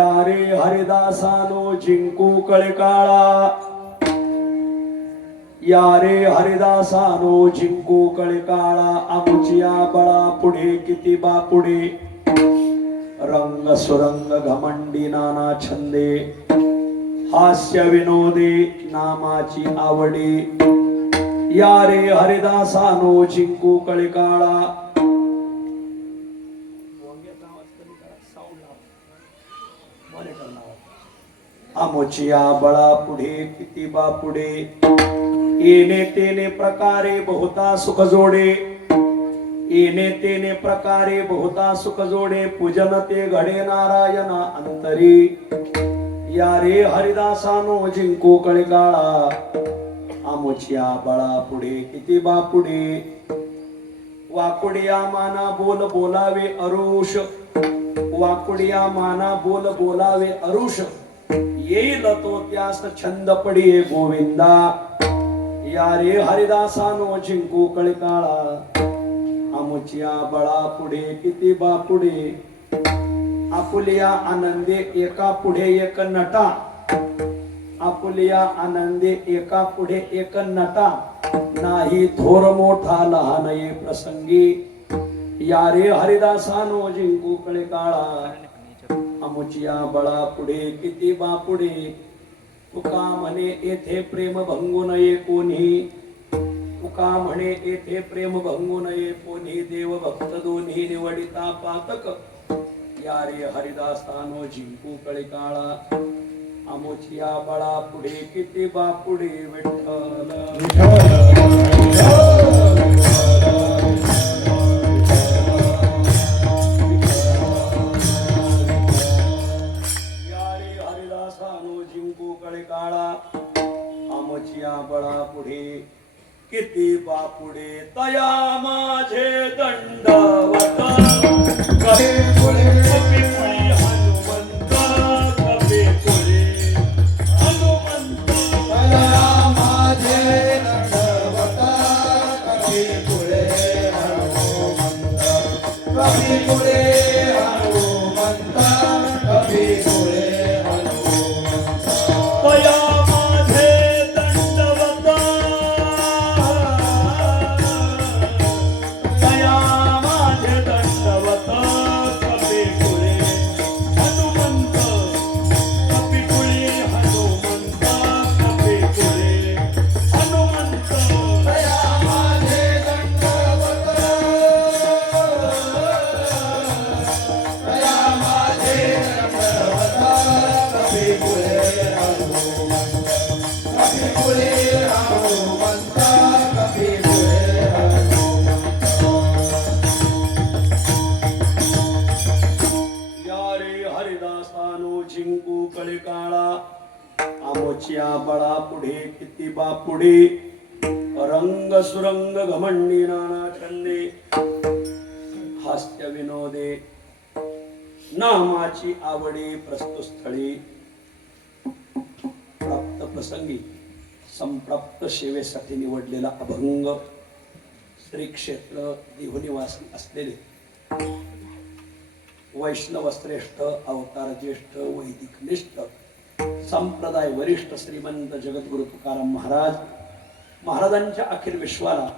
या रे हरिदासानो जिंकू कळकाळा, या रे हरिदासानो जिंकू कळकाळा, आमुचिया बळा पुढे किती बापुढे, रंग सुरंग घमंडी नाना छंदे, हास्य विनोदे नामाची आवडे, या रे हरिदासानो जिंकू कळकाळा. आमुचिया बळा पुढे किती बापुढे, येणे तेने प्रकारे बहुता सुख जोडे, येणे तेने प्रकारे बहुता सुख जोडे, पूजन ते घडे नारायण अंतरी, या रे हरिदासानो जिंकू कळकाळा. आमुचिया बळा पुढे किती बापुढे, वाकुडिया माना बोल बोलावे अरुष, वाकुडिया माना बोल बोलावे अरुष, येईल तो त्यास छंद पडिये गोविंदा, या रे हरिदासानो जिंकू कळकाळा. आमुचिया बळा पुढे किती बापुढे, आपुलिया आनंदे एका पुढे एक नटा, आपुलिया आनंदे एका पुढे एक नटा, नाही थोर मोठा लहान ये प्रसंगी, या रे हरिदासानो जिंकू कळकाळा. आमुचिया बळा पुढे किती बापुढे, तुका म्हणे येथे प्रेम भंगू नये कोणी, तुका म्हणे येथे प्रेम भंगू नये कोणी, देव भक्त दोन्ही निवडिता पातक, या रे हरिदासानो जिंकू कळकाळा. आमुचिया बळा पुढे किती बापुढे, विठ्ठल कळकाळा. आमुचिया बळा पुढे किती बापुढे, तया माझे दंडवत, कपे पुढे कपी पुढे हनुमंत, कपे पुढे हनुमंत, तया माझे दंडवत, कपे पुढे हनुमंत, कपी पुढे हनुमंत, कपी पुढे तया माझे दंडवत, तया माझे दंडवत, कपे पुढे हनुमंत, कपी पुढे हनुमंत, कपे पुढे हनुमंत, तया माझे दंडवत, तया माझे दंडवत, कपे पुढे जिंकू कळकाळा. आमुचिया बळा पुढे किती बापुढे, रंग सुरंग घमंडी नाना छंदे, हास्य विनोदे नामाची आवडे, प्रस्तुतस्थळी प्राप्त प्रसंगी संप्राप्त सेवेसाठी निवडलेला अभंग, श्री क्षेत्र देहनिवासी असलेले वैष्णव श्रेष्ठ, अवतार ज्येष्ठ, वैदिक निष्ठ, संप्रदाय वरिष्ठ श्रीमंत जगद्गुरु तुकाराम महाराज महाराजांच्या अखिल विश्वाला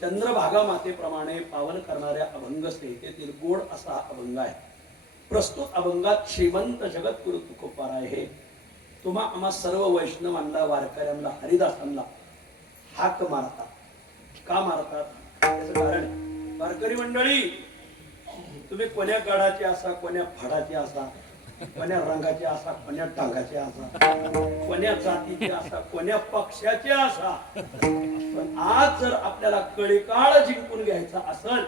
चंद्रभागा मातेप्रमाणे पावन करणाऱ्या अभंग संहितेतील गोड असा अभंग आहे. प्रस्तुत अभंगात श्रीमंत जगद्गुरु तुकोबाराय हे तुम्हा आम्हा सर्व वैष्णवांना, वारकऱ्यांना, हरिदासांना हाक मारतात. का मारतात त्याचं कारण, वारकरी मंडळी तुम्ही कोण्या गडाचे असा, कोण्या फडाचे असा, कोण्या रंगाचे असा, कोण्या टांगाचे असा, कोण्या जातीचे असा, कोण्या पक्षाचे असा, पण आज जर आपल्याला कळकाळ जिंकून घ्यायचा असेल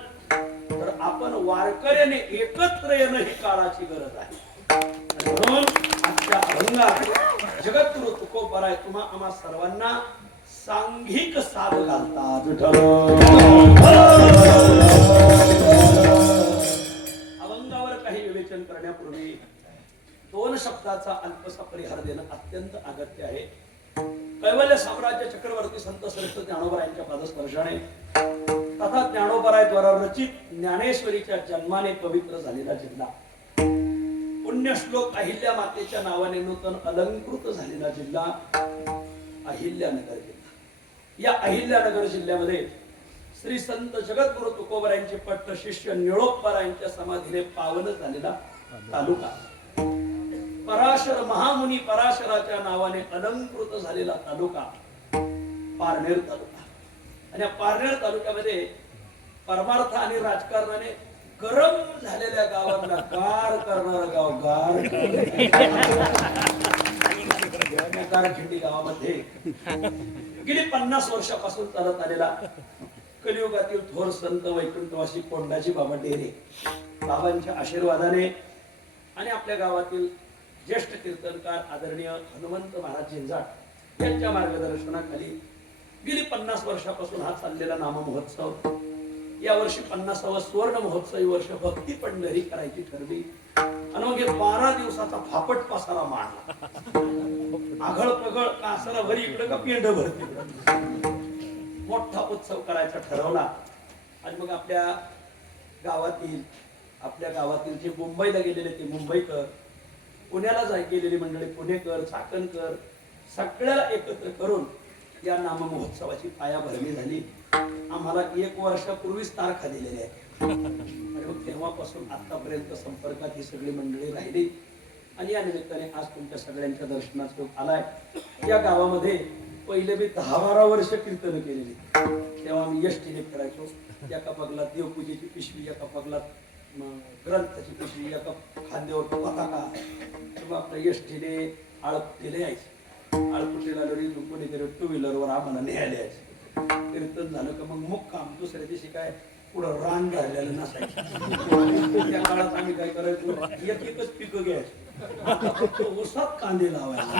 तर आपण वारकऱ्याने एकत्र येणं ही काळाची गरज आहे. म्हणून आजच्या अभंगात जगद्गुरु तुकोबाराय तुम्हा आम्हा सर्वांना सांघिक साथ घालतात. अभंगावर काही विवेचन करण्यापूर्वी दोन शब्दाचा अल्पसा परिहार देणं अत्यंत अगत्य आहे. कैवल्य साम्राज्य चक्रवर्ती संत श्रेष्ठ ज्ञानोबा यांच्या पादस्पर्शाने तथा ज्ञानोबा द्वारा रचित ज्ञानेश्वरीच्या जन्माने पवित्र झालेला जिल्हा पुण्यश्लोक अहिल्या मातेच्या नावाने नूतन अलंकृत झालेला जिल्हा अहिल्यानगर जिल्हा. या अहिल्यानगर जिल्ह्यामध्ये श्री संत जगद्गुरु तुकोबरायांचे पट्ट शिष्य निळोपरायांच्या समाधीने पावन झालेला तालुका, पराशर महामुनी पराशराच्या नावाने अलंकृत झालेला तालुका पारनेर तालुका. आणि या पारनेर तालुक्यामध्ये परमार्थ आणि राजकारणाने गरम झालेल्या गावांना गार करणारं गाव गारखिंडी गावामध्ये गेली 50 वर्षापासून चालत आलेला कलियुगातील थोर संत वैकुंठवासी कोंडाजी बाबा डेरे बाबांच्या आशीर्वादाने आणि आपल्या गावातील ज्येष्ठ कीर्तनकार आदरणीय हनुमंत महाराज झिंजाट यांच्या मार्गदर्शनाखाली गेली 50 वर्षापासून हा चाललेला नाम महोत्सव, या वर्षी 50वा सुवर्ण महोत्सवी वर्ष भक्ती पंढरी करायची ठरली. आणि मग 12 दिवसाचा फापट पासारा मांडला. आघळ पगळ कासाला भरी इकडं का पेंड भर तिकडं मोठा उत्सव करायचा ठरवला. आणि मग आपल्या गावातील जे मुंबईला गेलेले ते मुंबईकर, पुण्याला गेलेली मंडळी पुणेकर, चाकणकर सगळ्याला एकत्र करून या नाम महोत्सवाची पायाभरणी झाली. आम्हाला 1 वर्षापूर्वीच तारखा दिलेल्या आहेत आणि मग तेव्हापासून आतापर्यंत संपर्कात ही सगळी मंडळी राहिली. आणि या निमित्ताने आज तुमच्या सगळ्यांच्या दर्शनास योग आलाय. या गावामध्ये पहिले मी 10-12 वर्ष कीर्तन केलेली. तेव्हा आम्ही यष्टीने करायचो. एका पगलात देवपूजेची पिशवी, एका पगलात ग्रंथाची पिशवी, एका खांद्यावर पताका, तेव्हा आपल्या यष्टीने आळपुटीला यायचं. आळपुटीला लढी कोणीतरी 2 व्हीलरवर आम्हाला न्यायला यायचं. कीर्तन झालं का मग मुक्काम. दुसऱ्या दिवशी काय पुढं रान राहिलेलं नसायचं. त्या काळात आम्ही काय करायचो, एकच पिकं घ्यायचं, ऊसात कांदे लावायचे.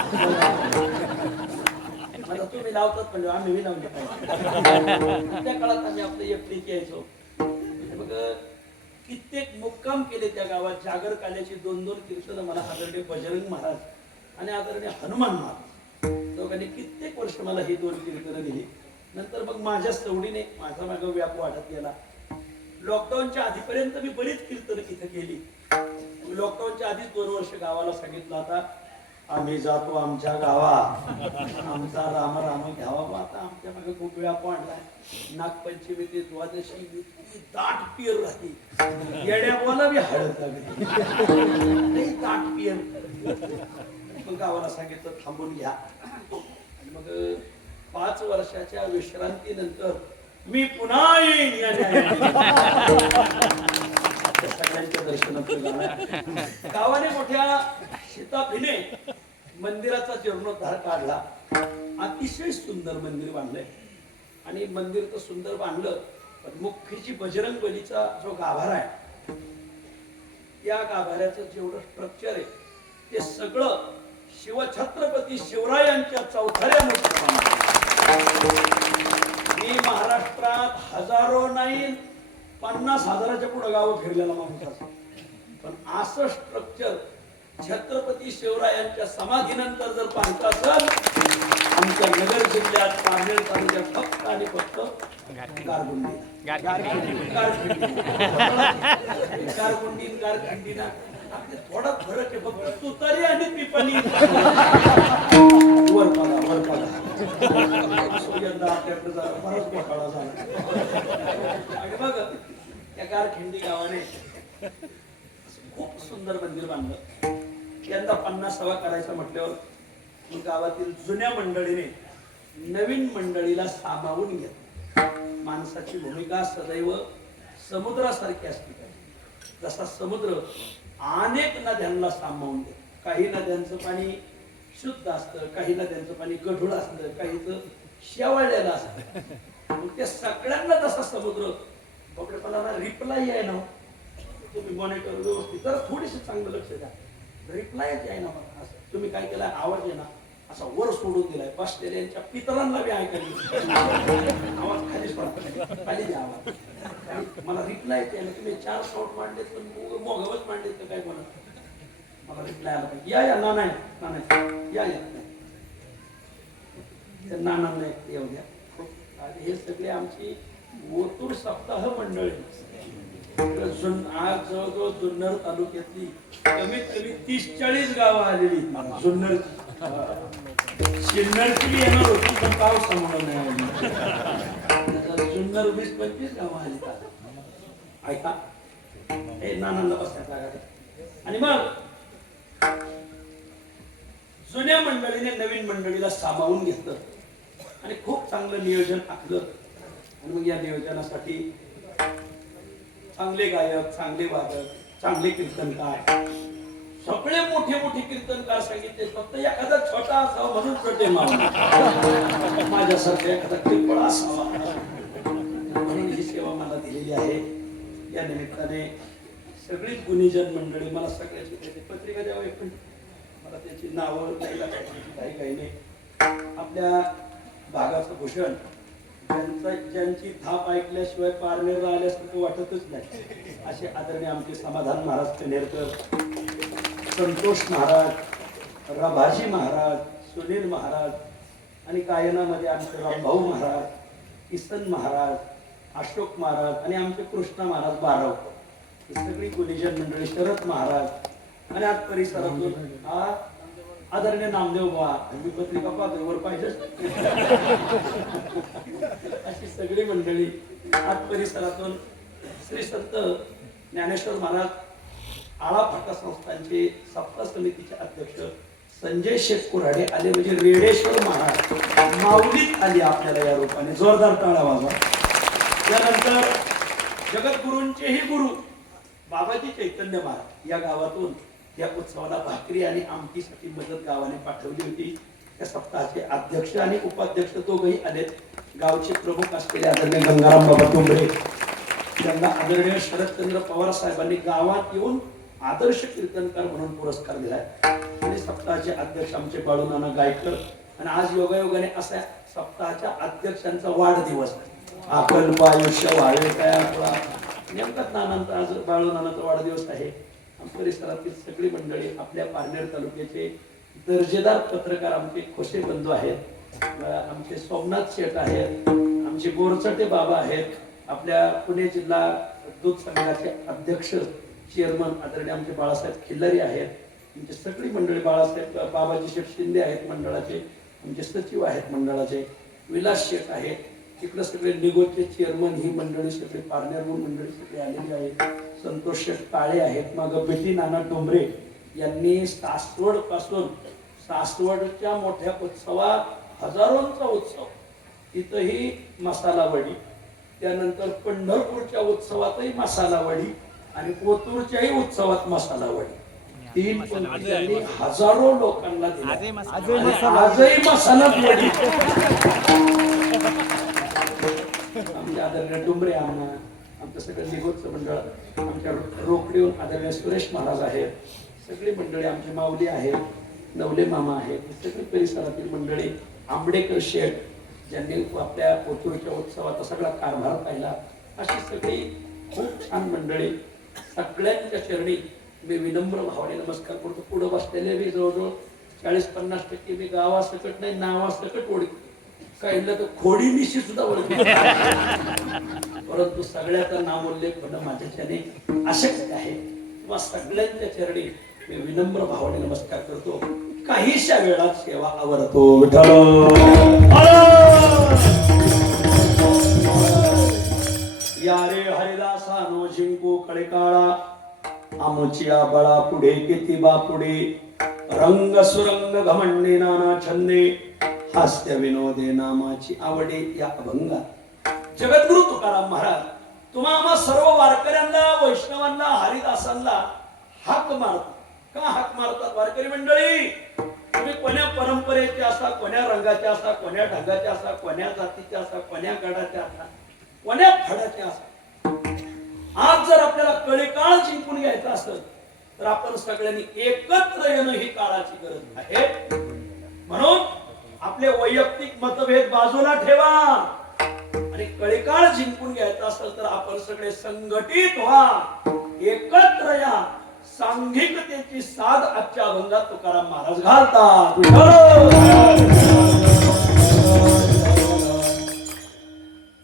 आता तुम्ही लावतात म्हणजे आम्ही लावले पाहिजे. त्या काळात आम्ही आपलं एकटी यायचो. मग कित्येक मुक्काम केले त्या गावात. जागर काल्याची 2-2 कीर्तन मला आदरणीय बजरंग महाराज आणि आदरणीय हनुमान महाराज दोघांनी कित्येक वर्ष मला ही 2 कीर्तनं दिली. नंतर मग माझ्या सवडीने माझा मागं व्याप वाढत गेला. लॉकडाऊनच्या आधीपर्यंत मी बरीच कीर्तन इथं केली. लॉकडाऊनच्या आधीच 2 वर्ष गावाला सांगितलं, आता आम्ही जातो आमच्या गावा, आमचा राम राम घ्यावा. आता आमच्या मागे खूप व्याप वाढलाय. नागपंचमी ते द्वादशी इतकी दाट पियर राहते, येड्या बोला बी हळद लागली दाट पियर. मग गावाला सांगितलं थांबून घ्या. मग 5 वर्षाच्या विश्रांतीनंतर मी पुन्हा येईन. सगळ्यांच्या दर्शनात गावाने मोठ्या शिताफीने मंदिराचा जीर्णोद्धार काढला. अतिशय सुंदर मंदिर बांधलंय. आणि मंदिर तर सुंदर बांधलं, पण मुख्यची बजरंग बलीचा जो गाभारा आहे, या गाभाऱ्याचं जेवढं स्ट्रक्चर आहे ते सगळं शिवछत्रपती शिवरायांच्या चौथऱ्यामध्ये. मी महाराष्ट्रात हजारो नाही 50,000च्या पुढे गाव फिरलेला माणूस असा, पण असं स्ट्रक्चर छत्रपती शिवरायांच्या समाधीनंतर जर पाहता असेल आमच्या नगर जिल्ह्यात पारनेर तालुक्यात फक्त आणि फक्त गारखिंडीना थोडा फरक आहे. फक्त तुतारी आणि पिपाणी वर पडा आपल्याकडे जरा बराच घोटाळा झाला. आणि बघ त्या गारखिंडी गावाने खूप सुंदर मंदिर बांधलं. यंदा 50वा करायचं म्हटल्यावर गावातील जुन्या मंडळीने नवीन मंडळीला सामावून घेतलं. माणसाची भूमिका सदैव समुद्रासारखी असते. जसा समुद्र अनेक नद्यांना सामावून घेतो. काही नद्यांचं पाणी शुद्ध असतं, काही नद्यांचं पाणी गढूळ असतं, काहीच शेवाळलेलं असतं. त्या सगळ्यांना जसा समुद्र बापरेपणाला रिप्लाय आहे ना, तुम्ही मॉनिटर व्यवस्थित जरा थोडीशी चांगलं लक्ष द्या. रिप्लाय आहे ना, असं तुम्ही काय केलं, आवाज आहे ना असा वर सोडून दिलाय. बसलेल्यांच्या पितरांना बी ऐकायला आवाज खालीच पडतो, खाली द्या आवाज. मला रिप्लाय येते ना, तुम्ही 4 शॉट मांडलेत पण मोगवच मांडलेत तर काय म्हणत. मला रिप्लाय आला पाहिजे. या ना नाही ना नाही या नाना नाही येऊ द्या. हे सगळे आमची ओतूर सप्ताह मंडळी आज जवळजवळ जुन्नर तालुक्यातली कमीत कमी 30-40 गावं आलेली जुन्नर शिन्नरची येणार होती पण पाऊस समोर नाही जुन्नर 20-25 गावं आली ऐका हे नानांना बसण्यात लागले आणि मग जुन्या मंडळीने नवीन मंडळीला सामावून घेतलं आणि खूप चांगलं नियोजन आखलं आणि मग या नियोजनासाठी चांगले गायक चांगले वादक चांगले कीर्तनकार सगळे मोठे मोठे कीर्तनकार सांगितले फक्त एखादा छोटा असावा म्हणून छोटे मावळे माझ्यासारखा एखादा किरपळा असावा म्हणून ही सेवा मला दिलेली आहे या निमित्ताने सगळी गुणीजन मंडळी मला सगळ्याची त्याची पत्रिका द्यावी पण मला त्याची नावं नाही काही काही नाही आपल्या भागाचं भूषण ज्यांची थाप ऐकल्याशिवाय पारनेरला आल्यासारखं वाटतच नाही असे आदरणीय आमचे समाधान महाराज पेनेरकर संतोष महाराज रभाजी महाराज सुनील महाराज आणि गायनामध्ये आमचे रामभाऊ महाराज किसन महाराज अशोक महाराज आणि आमचे कृष्णा महाराज बारावकर ही सगळी गुणीजन मंडळी शरद महाराज आणि आज परिसरातून आदरणीय नामदेव बा मी पत्रिका पातळीवर पाहिजेच अशी सगळी मंडळी आज परिसरातून श्री संत ज्ञानेश्वर महाराज आळा फाटा संस्थांचे सप्ताह समितीचे अध्यक्ष संजय शेठ कुऱ्हाडे आले म्हणजे रेडेश्वर महाराज माऊलीत आली आपल्याला या रूपाने जोरदार टाळ्या वाजवा त्यानंतर जगद्गुरूंचेही गुरु बाबाजी चैतन्य महाराज या गावातून या उत्सवाला भाकरी आणि आमटीसाठी मदत गावाने पाठवली होती त्या सप्ताहाचे अध्यक्ष आणि उपाध्यक्ष दोघही आलेत गावचे प्रमुख असलेले आदरणीय गंगाराम बाबा डोंबरे यांना आदरणीय शरदचंद्र पवार साहेबांनी गावात येऊन आदर्श कीर्तनकार म्हणून पुरस्कार दिलाय आणि सप्ताहाचे अध्यक्ष आमचे बाळूनाना गायकर आणि आज योगायोगाने असा सप्ताहाच्या अध्यक्षांचा वाढदिवस अकल्प आयुष्य व्हावे काय नेमकाच नानांचा आज बाळूनानाचा वाढदिवस आहे परिसरातील सगळी मंडळी आपल्या पारनेर तालुक्याचे दर्जेदार पत्रकार आमचे खोसे बंधू आहेत आमचे सोमनाथ शेठ आहेत आमचे गोरचटे बाबा आहेत आपल्या पुणे जिल्हा दूध संघाचे अध्यक्ष चेअरमन आदरणीय आमचे बाळासाहेब खिल्लारी आहेत आमचे सगळी मंडळी बाळासाहेब बाबाजी शेठ शिंदे आहेत मंडळाचे आमचे सचिव आहेत मंडळाचे विलास शेठ आहेत इकडे सगळे निगोचे चेअरमन ही मंडळी सगळी पारनेरहून मंडळी सगळी आलेली आहेत संतोष शेठ काळे आहेत मग बेटी नाना डोंबरे यांनी सासवड पासून सासवडच्या मोठ्या उत्सवात हजारोंचा उत्सव इथंही मसाला वडी त्यानंतर पंढरपूरच्या उत्सवातही मसाला वडी आणि कोतूरच्याही उत्सवात मसाला वडी 3 पंक्तींनी हजारो लोकांना दिला आजही मसाला वडी आमच्या आदरणीय डोंबरे अण्णा आमचं सगळं निगोजचं मंडळ आमच्या रोकडीहून आदरणीय सुरेश महाराज आहेत सगळी मंडळी आमची माऊली आहेत नवले मामा आहेत सगळी परिसरातील मंडळी आंबडेकर शेठ ज्यांनी आपल्या कोथरूडच्या उत्सवाचा सगळा कारभार पाहिला अशी सगळी खूप छान मंडळी सगळ्यांच्या चरणी मी विनम्र भावाने नमस्कार करतो पुढे बसलेले मी जवळजवळ 40-50% मी गावासकट नाही नावासकट ओळखतो काहींना तर खोडीनिशी सुद्धा ओळखतो परंतु सगळ्याचा नामोल्लेख होणं माझ्याच्याने अशक्य आहे किंवा सगळ्यांच्या चरणी मी विनम्र भावाने नमस्कार करतो काहीशा वेळात सेवा आवरतो या रे हरिदासानो जिंकू कळकाळा आमचिया बळा पुढे किती बा पुढे रंग सुरंग घमंडे नाना छंदे हास्य विनोदे नामाची आवडे या अभंगात जगद्गुरु तुकाराम महाराज तुम्हा आम्हा सर्व वारकऱ्यांना वैष्णवांना हरिदासांना हाक मारतात का हाक मारतात वारकरी मंडळी तुम्ही कोण्या परंपरेचे असा कोण्या रंगाचे असा कोण्या ढंगाचे असा कोण्या जातीचे असा कोण्या गडाचे असा कोण्या फडाचे असा आज जर आपल्याला कळीकाळ जिंकून घ्यायचा असेल तर आपण सगळ्यांनी एकत्र येणं ही काळाची गरज आहे म्हणून आपले वैयक्तिक मतभेद बाजूला ठेवा आणि कळीकाळ जिंकून घ्यायचा असेल तर आपण सगळे संघटित व्हा एकत्र या सांघिकतेची साध आजच्या अभंगात तुकाराम महाराज घालतात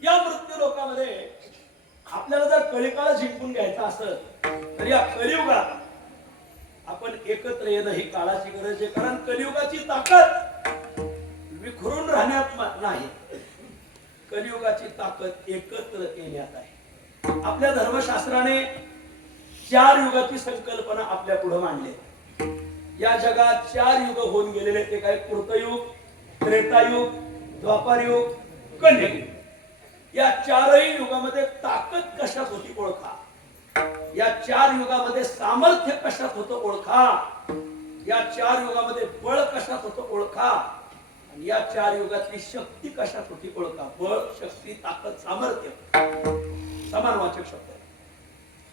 या मृत्यू लोकांमध्ये आपल्याला जर कळीकाळ जिंकून घ्यायचा असेल तर या कलियुगात आपण एकत्र येणं ही काळाची गरज आहे. कारण कलियुगाची ताकद विखरून राहण्यात नाही, कलियुगाची ताकद एकत्र येण्यात आहे. आपल्या धर्मशास्त्राने 4 युगाची संकल्पना आपल्या पुढे मांडली. या जगात 4 युग होऊन गेलेले, ते काय कृतयुग, त्रेतायुग, द्वापारयुग, कलियुग. या 4ही युगामध्ये ताकद कशात होती ओळखा. या 4 युगामध्ये सामर्थ्य कशात होतं ओळखा. या 4 युगामध्ये बळ कशात होतं ओळखा. आणि या 4 युगातली शक्ती कशात होती ओळखा. बळ, शक्ती, ताकद, सामर्थ्य समानवाचक शब्द.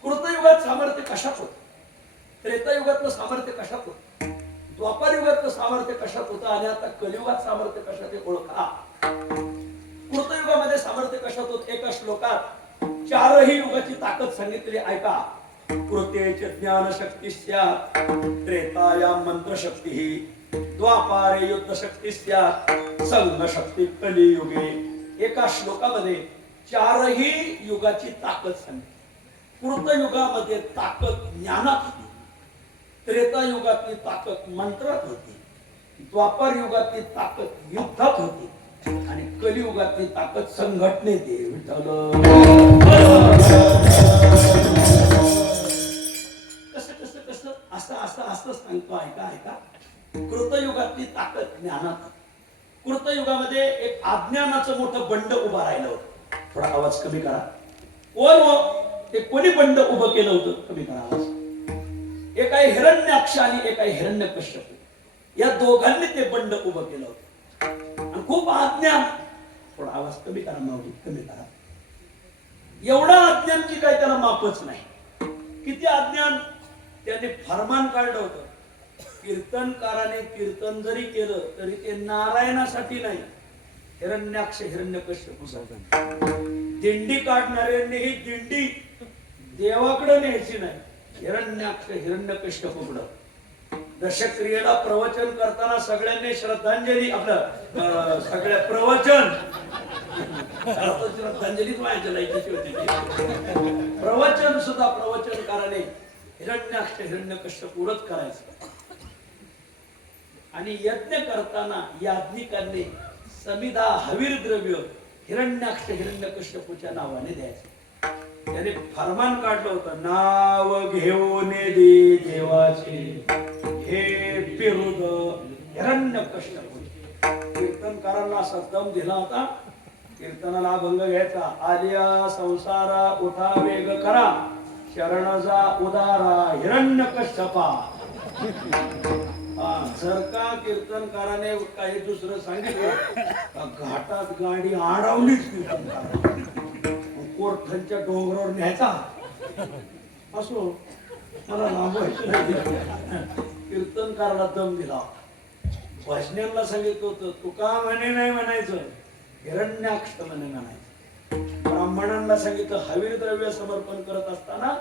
कृतयुगात सामर्थ्य कशात होतं, त्रेतायुगातलं सामर्थ्य कशात होतं, द्वापार युगातलं सामर्थ्य कशात होतं आणि आता कलियुगात सामर्थ्य कशात आहे ओळखा. कृतयुगामध्ये सामर्थ्य कशात होत. एका श्लोकात 4ही युगाची ताकद सांगितलेली ऐका. कृतेच ज्ञान शक्ती स्यात्, त्रेतायां मंत्र शक्ती, द्वापारे युद्ध शक्ती स्यात्, संघ शक्ती कलियुगे. एका श्लोकामध्ये 4ही युगाची ताकद सांगितली. कृतयुगामध्ये ताकद ज्ञानात होती, त्रेतायुगातली ताकद मंत्रात होती, द्वापार युगातली ताकद युद्धात होती आणि कलियुगातली ताकद संघटनेत आहे. कसं कसं कसं असं असं असं सांगतो ऐका ऐका. कृतयुगातली ताकद ज्ञानात. कृतयुगामध्ये एक अज्ञानाचं मोठं बंड उभं राहिलं होतं. थोडा आवाज कमी करा. कोण ते कोणी बंड उभं केलं होतं, कमी करा आवाज. एक आहे हिरण्याक्ष आणि एक आहे हिरण्यकश्यप. या दोघांनी ते बंड उभं केलं होतं आणि खूप अज्ञान. थोडा आवाज कमी करा माऊली, कमी करा. एवढा अज्ञान की काय त्याला मापच नाही. किती अज्ञान. त्याने फरमान काढलं होतं. कीर्तनकाराने कीर्तन जरी केलं तरी ते नारायणासाठी नाही, हिरण्याक्ष हिरण्यकश्यप. दिंडी काढणाऱ्यांनी ही दिंडी देवाकडे न्यायची नाही, हिरण्याक्ष हिरण्यकश्यपूकडे. दशक्रियेला प्रवचन करताना सगळ्यांनी श्रद्धांजली आपलं सगळ्या प्रवचन श्रद्धांजलीच व्हायची लायकीची होती. प्रवचन सुद्धा प्रवचनकाराने हिरण्याक्ष हिरण्यकश्यप उरत करायचं. आणि यज्ञ करताना याज्ञिकांनी समिधा हवीर द्रव्य हिरण्याक्ष हिरण्यकश्यपूच्या नावाने द्यायचं. त्याने फरमान काढलं होतं. नाव घेऊन दे देवाचे हे पिरुद हिरण्यकश्यप. कीर्तनकारांना असा दम दिला होता. कीर्तनाला अभंग घ्यायचा. आलिया संसारा उठा वेग करा, शरण जा उदारा हिरण्यकश्यपा. जर का कीर्तनकाराने काही दुसरं सांगितलं घाटात गाडी आडवलीच कोरठणच्या डोंगरावर न्यायचा. असो मला लांबवायचं नाही. कीर्तनकाराला दम दिला. भजन्यांना सांगितलं होतं तुका म्हणे नाही म्हणायचं, हिरण्याक्ष म्हणे म्हणायचं. ब्राह्मणांना सांगितलं हवीर द्रव्य समर्पण करत असताना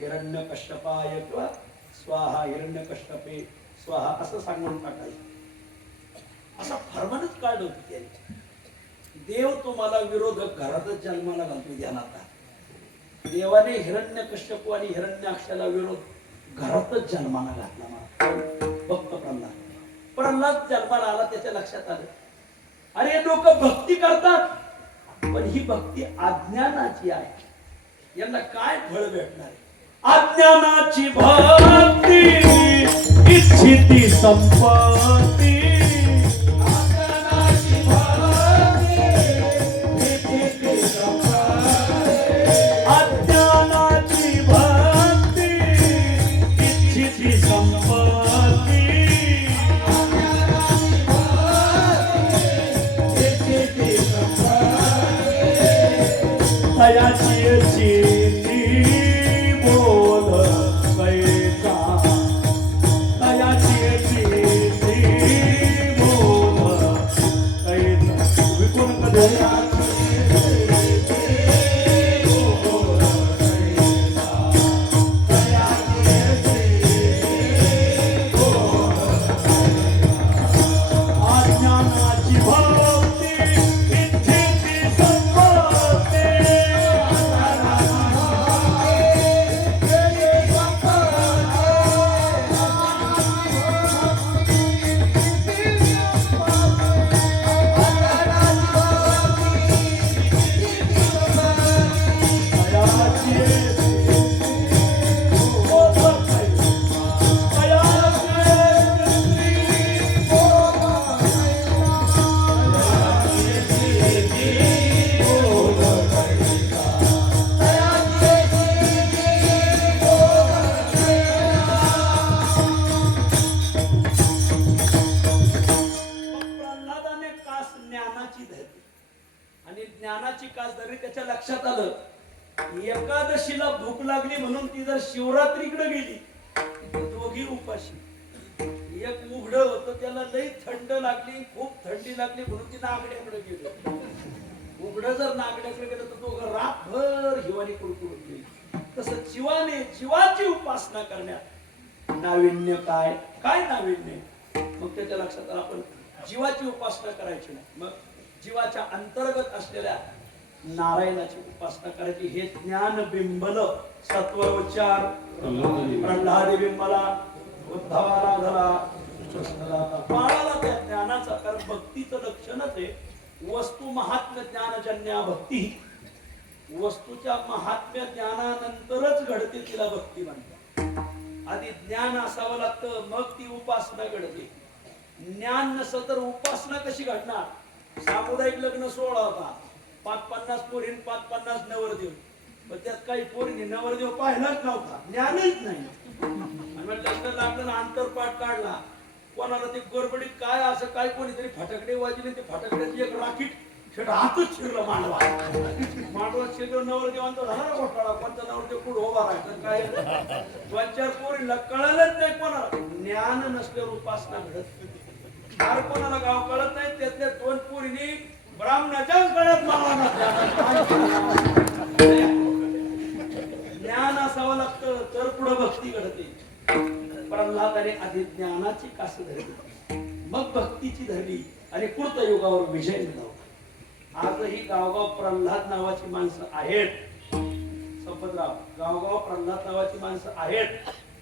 हिरण्यकश्यपाय किंवा स्वाहा हिरण्यकश्यपे स्वाहा असं सांगून टाकायचं. असा फरमानच काढलं होतं त्याने. देव तुम्हाला विरोधक घरातच जन्माला घालतो. ध्यानात देवाने हिरण्यकश्यप आणि हिरण्याक्षाला विरोध घरातच जन्माला घातला. भक्त प्रल्हाद. प्रल्हाद जन्माला आला, त्याच्या लक्षात आलं अरे लोक भक्ती करतात पण ही भक्ती अज्ञानाची आहे. यांना काय फळ भेटणार आहे. अज्ञानाची भक्ती इच्छिती संपत्ती. अज्ञानाची भक्ती इच्छिती संपत्ती. अज्ञानाची भक्ती इच्छिती संपत्ती. अज्ञानाची भक्ती इच्छिती संपत्ती. तयाची चिती बोल कैसा. तयाची चिती ज्ञानाची कास धरली. त्याच्या लक्षात आलं एकादशीला भूक लागली म्हणून ती जर शिवरात्रीकडे गेली तर दोघी उपाशी. एक उघड होतं त्याला लई थंड लागली, खूप थंडी लागली म्हणून ती नागड्याकडे गेली. उघड जर नागड्याकडे गेलं तर दोघं रातभर हिवानी कुडकुडून गेली. तसं जीवाने जीवाची उपासना करण्यात नाविन्य काय काय नाविन्य. मग त्याच्या लक्षात आलं आपण जीवाची उपासना करायची नाही, मग जीवाच्या अंतर्गत असलेल्या नारायणाची उपासना करायची. हे ज्ञान बिंबल सत्व उच्चार प्रल्हाद बिंबला उद्धवाला झाला बाळाला त्या ज्ञानाचा. कारण भक्तीचं लक्षणच आहे वस्तू महात्म्य ज्ञानजन्या भक्ती. वस्तूच्या महात्म्य ज्ञानानंतरच घडते तिला भक्ती म्हणतात. आधी ज्ञान असावं लागतं मग ती उपासना घडते. ज्ञान नसलं तर उपासना कशी घडणार. सामुदायिक लग्न सोहळा होता, 550 पोरी 550 नवरदेव, पण त्यात काही पोरीने नवरदेव पाहिलाच नव्हता, ज्ञानच नाही. लग्न लागलं अंतरपाठ काढला, कोणाला ते गडबडीत काय असं काय कोणीतरी फटाकडे वाजले, ते फटाकड्याची एक राखीट शेट हातच शिरलं मांडवा. मांडवा शिरलो नवरदेवांचा झाला ना घोटाळा. कोणता नवरदेव पुढे उभा राहायचा काय 2-4 पोरीला कळलंच नाही कोणाला. ज्ञान नसल्यावर उपासना घडत. फार कोणाला गाव कळत नाही, त्यातल्या 2 पोरींनी ब्राह्मणाच्याच गळ्यात मारला. ज्ञान असावं लागतं तर पुढे भक्ती घडते. प्रल्हादाने आधी ज्ञानाची कास धरली मग भक्तीची धरली आणि कृत युगावर विजय मिळवला. आजही गावगाव प्रल्हाद नावाची माणसं आहेत. संपतराव गावगाव प्रल्हाद नावाची माणसं आहेत,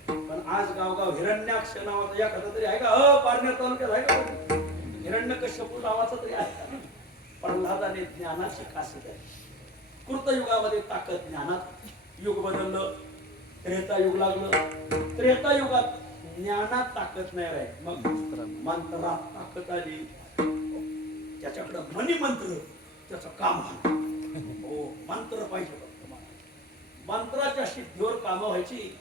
पण आज गावगाव हिरण्याक्ष नावाचा एखादा तरी आहे का. पारनेर तालुक्यात आहे का हिरण्यकश्यपू नावाचा तरी आहे. प्रल्हादाने ज्ञानाची कास धरली. कृत युगामध्ये ताकद ज्ञानात. युग बदललं, त्रेतायुग लागलं. त्रेतायुगात ज्ञानात ताकद नाही राहील, मग मंत्रात ताकद आली. त्याच्याकडे मनी मंत्र त्याचं काम हो मंत्र पाहिजे. मंत्राच्या सिद्धीवर काम व्हायची.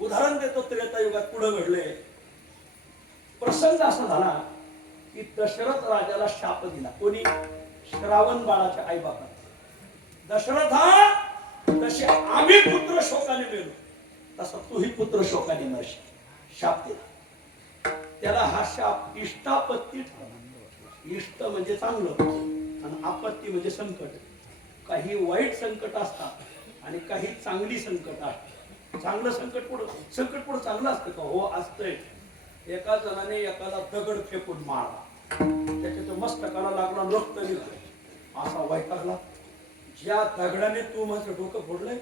उदाहरण देतो त्रेतायुगात पुढे घडले प्रसंग असा झाला की दशरथ राजाला शाप दिला. कोणी. श्रावण बाळाच्या आई बापाने. दशरथा तसे आम्ही पुत्र शोकाने मेलो तसा तूही पुत्र शोकाने मरशील. शाप दिला त्याला. हा शाप इष्टापत्ती ठरला. इष्ट म्हणजे चांगलं आणि आपत्ती म्हणजे संकट. काही वाईट संकट असतात आणि काही चांगली संकट असतात. चांगलं संकट पुढं चांगलं असतं का. हो असतंय. एका जणाने एकाला दगड फेकून मारला, त्याच्या मस्तकाला लागला, रक्त निघालं. असा वैतागला, ज्या दगडाने तू माझं डोकं फोडलंय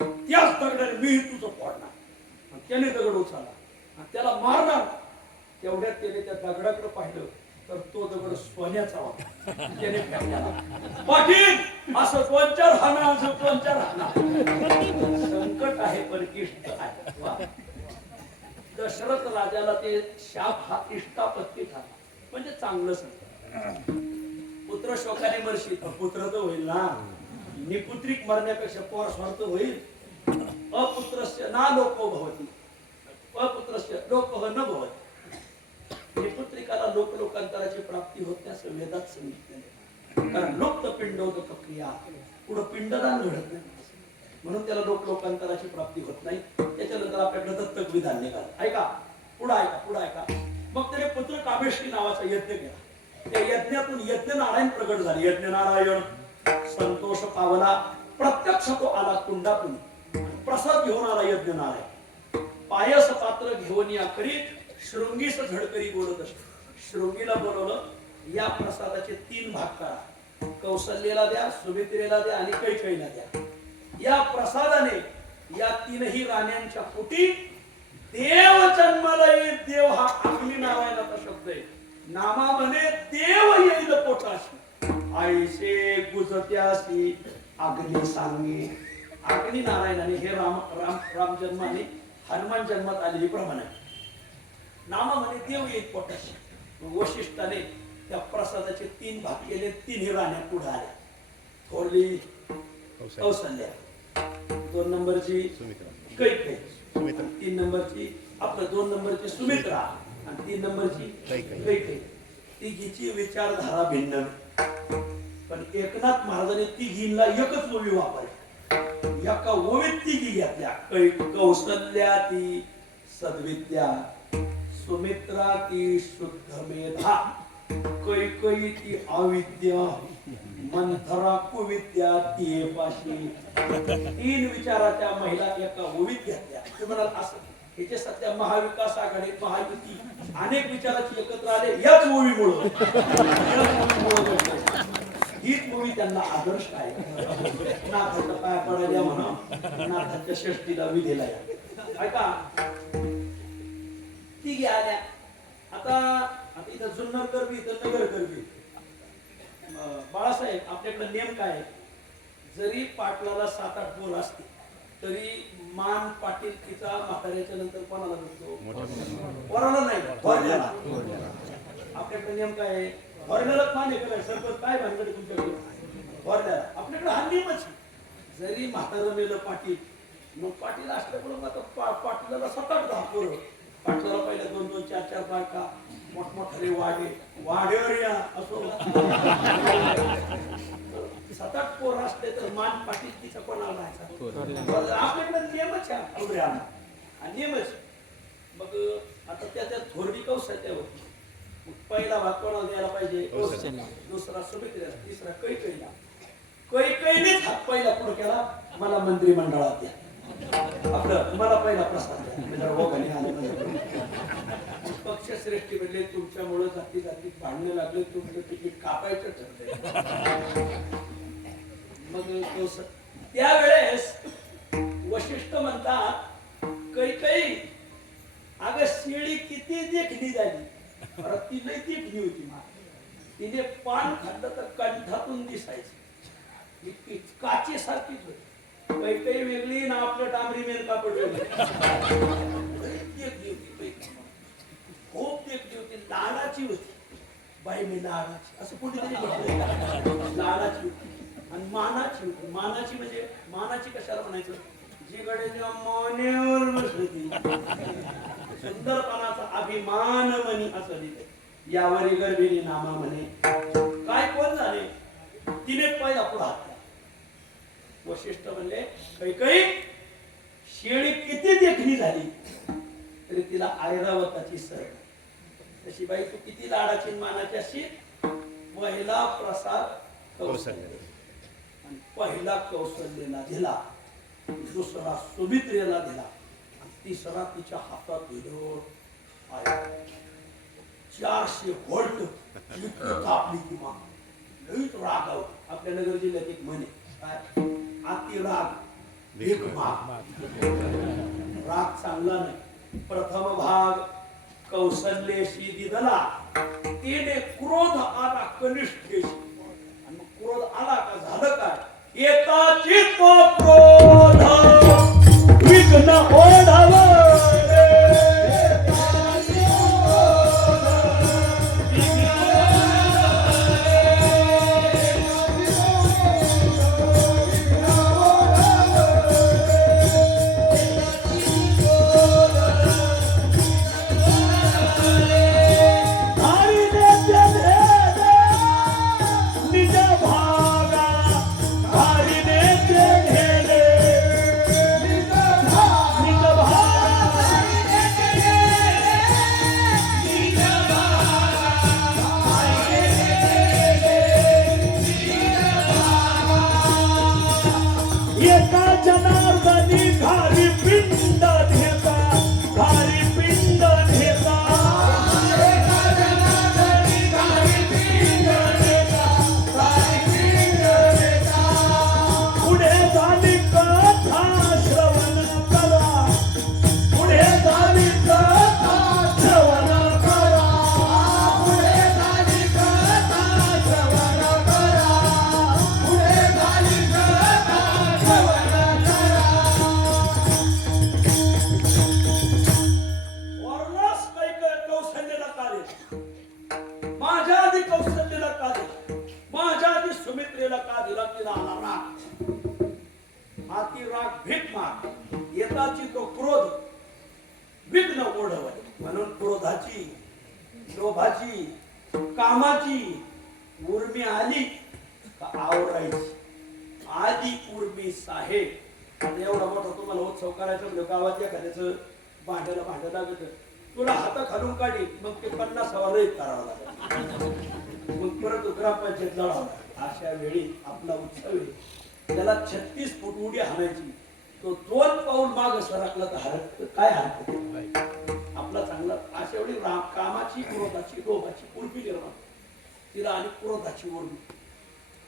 त्याच दगडाने मी तुझं फोडणार. त्याने दगड उचलला आणि त्याला मारणार. तेवढ्यात त्याने त्या दगडाकडे पाहिलं तर तो दगड सोन्याचा होता. त्याने फेकला. पाटील असं 2-4 हाना, असं 2-4 हाना. संकट आहे पण इष्ट आहे. दशरथ राजाला ते शाप हा इष्टापत्ती ठरला म्हणजे चांगलं संकट. पुत्र शोकाने मरशील पण पुत्र तर होईल ना. निपुत्रिक मरण्यापेक्षा पोर स्वार्थ होईल. अपुत्रस्य ना लोको भवती अपुत्रस्य लोकः न भवति. निपुत्रिकाला लोकांतराची प्राप्ती होत नाही असं वेदात सांगितलेलं. कारण लोक पिंडोदक क्रिया पुढे पिंडदान घडत नाही म्हणून त्याला लोकांतराची प्राप्ती होत नाही. त्याच्यानंतर आपल्याकडे दत्तक विधान निघालं. ऐका पुढे ऐका. मग त्याने पुत्र कामेष्टी नावाचा यज्ञ केला. त्या यज्ञातून यज्ञ नारायण प्रगट झाले. यज्ञ नारायण संतोष पावला. प्रत्यक्ष तो आला कुंडातून. प्रसाद घेऊन आला यज्ञ नारायण. पायस पात्र घेऊन या करीत शृंगीस झडकरी बोलत असतो. शृंगीला बोलवलं. या प्रसादाचे 3 भाग करा. कौशल्याला द्या, सुमित्रेला द्या आणि कैकेयीला द्या. या प्रसादाने या 3ही राण्यांच्या पोटी देव जन्माला येईल. देव हा अग्नी नारायणाचा शब्द आहे. नामा म्हणे देव येईल पोटाशी. आईसे गुजत्यासी अग्नी सांगे. अग्नी नारायणाने हे राम जन्माने हनुमान जन्मात आलेली प्रमाण आहे. नामा म्हणे देव येईल पोटाशी. वशिष्ठाने त्या प्रसादाचे 3 भाग केले. 3ही राण्या पुढे आल्या. थोरली कौशल्या, 2 नंबरची कैकेयी, 3 नंबरची आपलं 2 नंबरची सुमित्रा आणि 3 नंबरची कैकेयी. तिघीची विचारधारा भिन्न. पण एकनाथ महाराजांनी तिघींना एकच ओवी वापरली. एका ओवीत तिघी घेतल्या. कौसल्या ती सद्विद्या, सुमित्रा ती शुद्ध मेधा, कैकयी ती अविद्या, मंथरा कुविद्या ती पाशी. तीन विचाराच्या महिला एका ओवीत घेतल्या. ते म्हणाल असं याचे सध्या महाविकास आघाडी महायुती अनेक विचाराची एकत्र आले याच ओवीमुळे. हीच मूवी त्यांना आदर्श आहे. नाथाच्या पाया पडायला म्हणा, नाथाच्या षष्टीला विधीला या. ऐका ती आल्या. आता इथं जुन्नर करवी, इथं नगर करवी. बाळासाहेब आपल्याकडे नेम काय? जरी पाटलाला 7-8 पोर असते तरी मान पाटील तिचा म्हाताऱ्याच्या नंतर कोणाला भेटतो? पोराला नाही, भरण्याला. आपल्याकडे नेम काय आहे? भरण्यालाच मान आहे. सरपंच काय भानगड तुमच्याकडे? भरण्याला आपल्याकडे हा नियमच. जरी म्हातारं मेलं पाटील, मग पाटील असल्यामुळे आता पाटलाला 7-8 पोरं. पाटलाला पहिल्या 2-2, 4-4 बायका, मोठमोठाले वाडेवर या असो. 7-8 पोर असले तर मान पाटील तिचा कोणाला राहायचा? आपल्याकडे नियमच आहे. नियमच. मग आता त्या थोरडी कौशल्याच्या होती. पहिला भाग कोणाला द्यायला पाहिजे? दुसरा सुमित्रेला, तिसरा कैकयीला. कैकयीनेच हात पहिला पुढे केला, मला मंत्रिमंडळात द्या. आपलं मला पहिला प्रसाद पक्षश्रेष्ठी म्हणले तुमच्यामुळे जाती जातीत भांडणे लागले, तुमचं तिकीट कापायचं ठरलंय. मग त्यावेळेस वशिष्ठ म्हणतात कैकयी अगं शेळी किती देखणी झाली. ती लई देखणी होती. तिने पान खाल्लं तर कंठातून दिसायची. काचेसारखीच होती. कैकयी वेगळी ना आपलं डांबरी मेन कापड वेगळी. खूप देखणी होती. लाडाची होती. बाई मी लाडाची असं कोणीतरी लाडाची होती. आणि मानाची होती. मानाची म्हणजे मानाची कशाला म्हणायचं? जी गड्याच्या मानेवर बसली सुंदरपणाचा अभिमान म्हणी असं लिहिलंय. यावरी गर्भिणी नामा म्हणे. काय कोण झाले? तिने पहिला पुढा हात. वशिष्ठ म्हणले कैकयी शेळी किती देखणी झाली तरी तिला ऐरावताची सर. तशी बाई तू किती लाडाची मानाची अशी. पहिला प्रसाद कौशल्य, आणि पहिला कौशल्याला दिला, दुसरा सुमित्रेला दिला, तिसरा तिच्या हातात दिलो. 400 व्होल्ट तापली ती मा. लईच रागाव. आपल्या नगर जिल्ह्यात एक म्हणे काय? अति राग भीक माग. राग चांगला नाही. प्रथम भाग कौशल्यशी दिदला, तिने क्रोध आला कनिष्ठेशी. आणि मग क्रोध आला का झालं काय? एकाची तो क्रोध विघ्न ओढावले. म्हणून क्रोधाची, लोभाची, कामाची उर्मी आली का आवरायची आधी उर्मी साहेब. आता एवढा मोठा तुम्हाला उत्सव करायचा म्हणजे गावात एखाद्याचं भांड्याला भांडं लागत तुला हात खालून काढी मग ते 50 रहित करावं लागेल मग परत ग्रामपंचायत लढावं. अशा वेळी आपला उत्सव आहे त्याला 36 फूट उडी हाणायची. तो 2 पाऊल माग सरकला तर हरकत काय हरकत आपला चांगला. अशा वेळी कामाची क्रोधाची लोभाची उर्मी निर्माण तिला आणि क्रोधाची उर्मी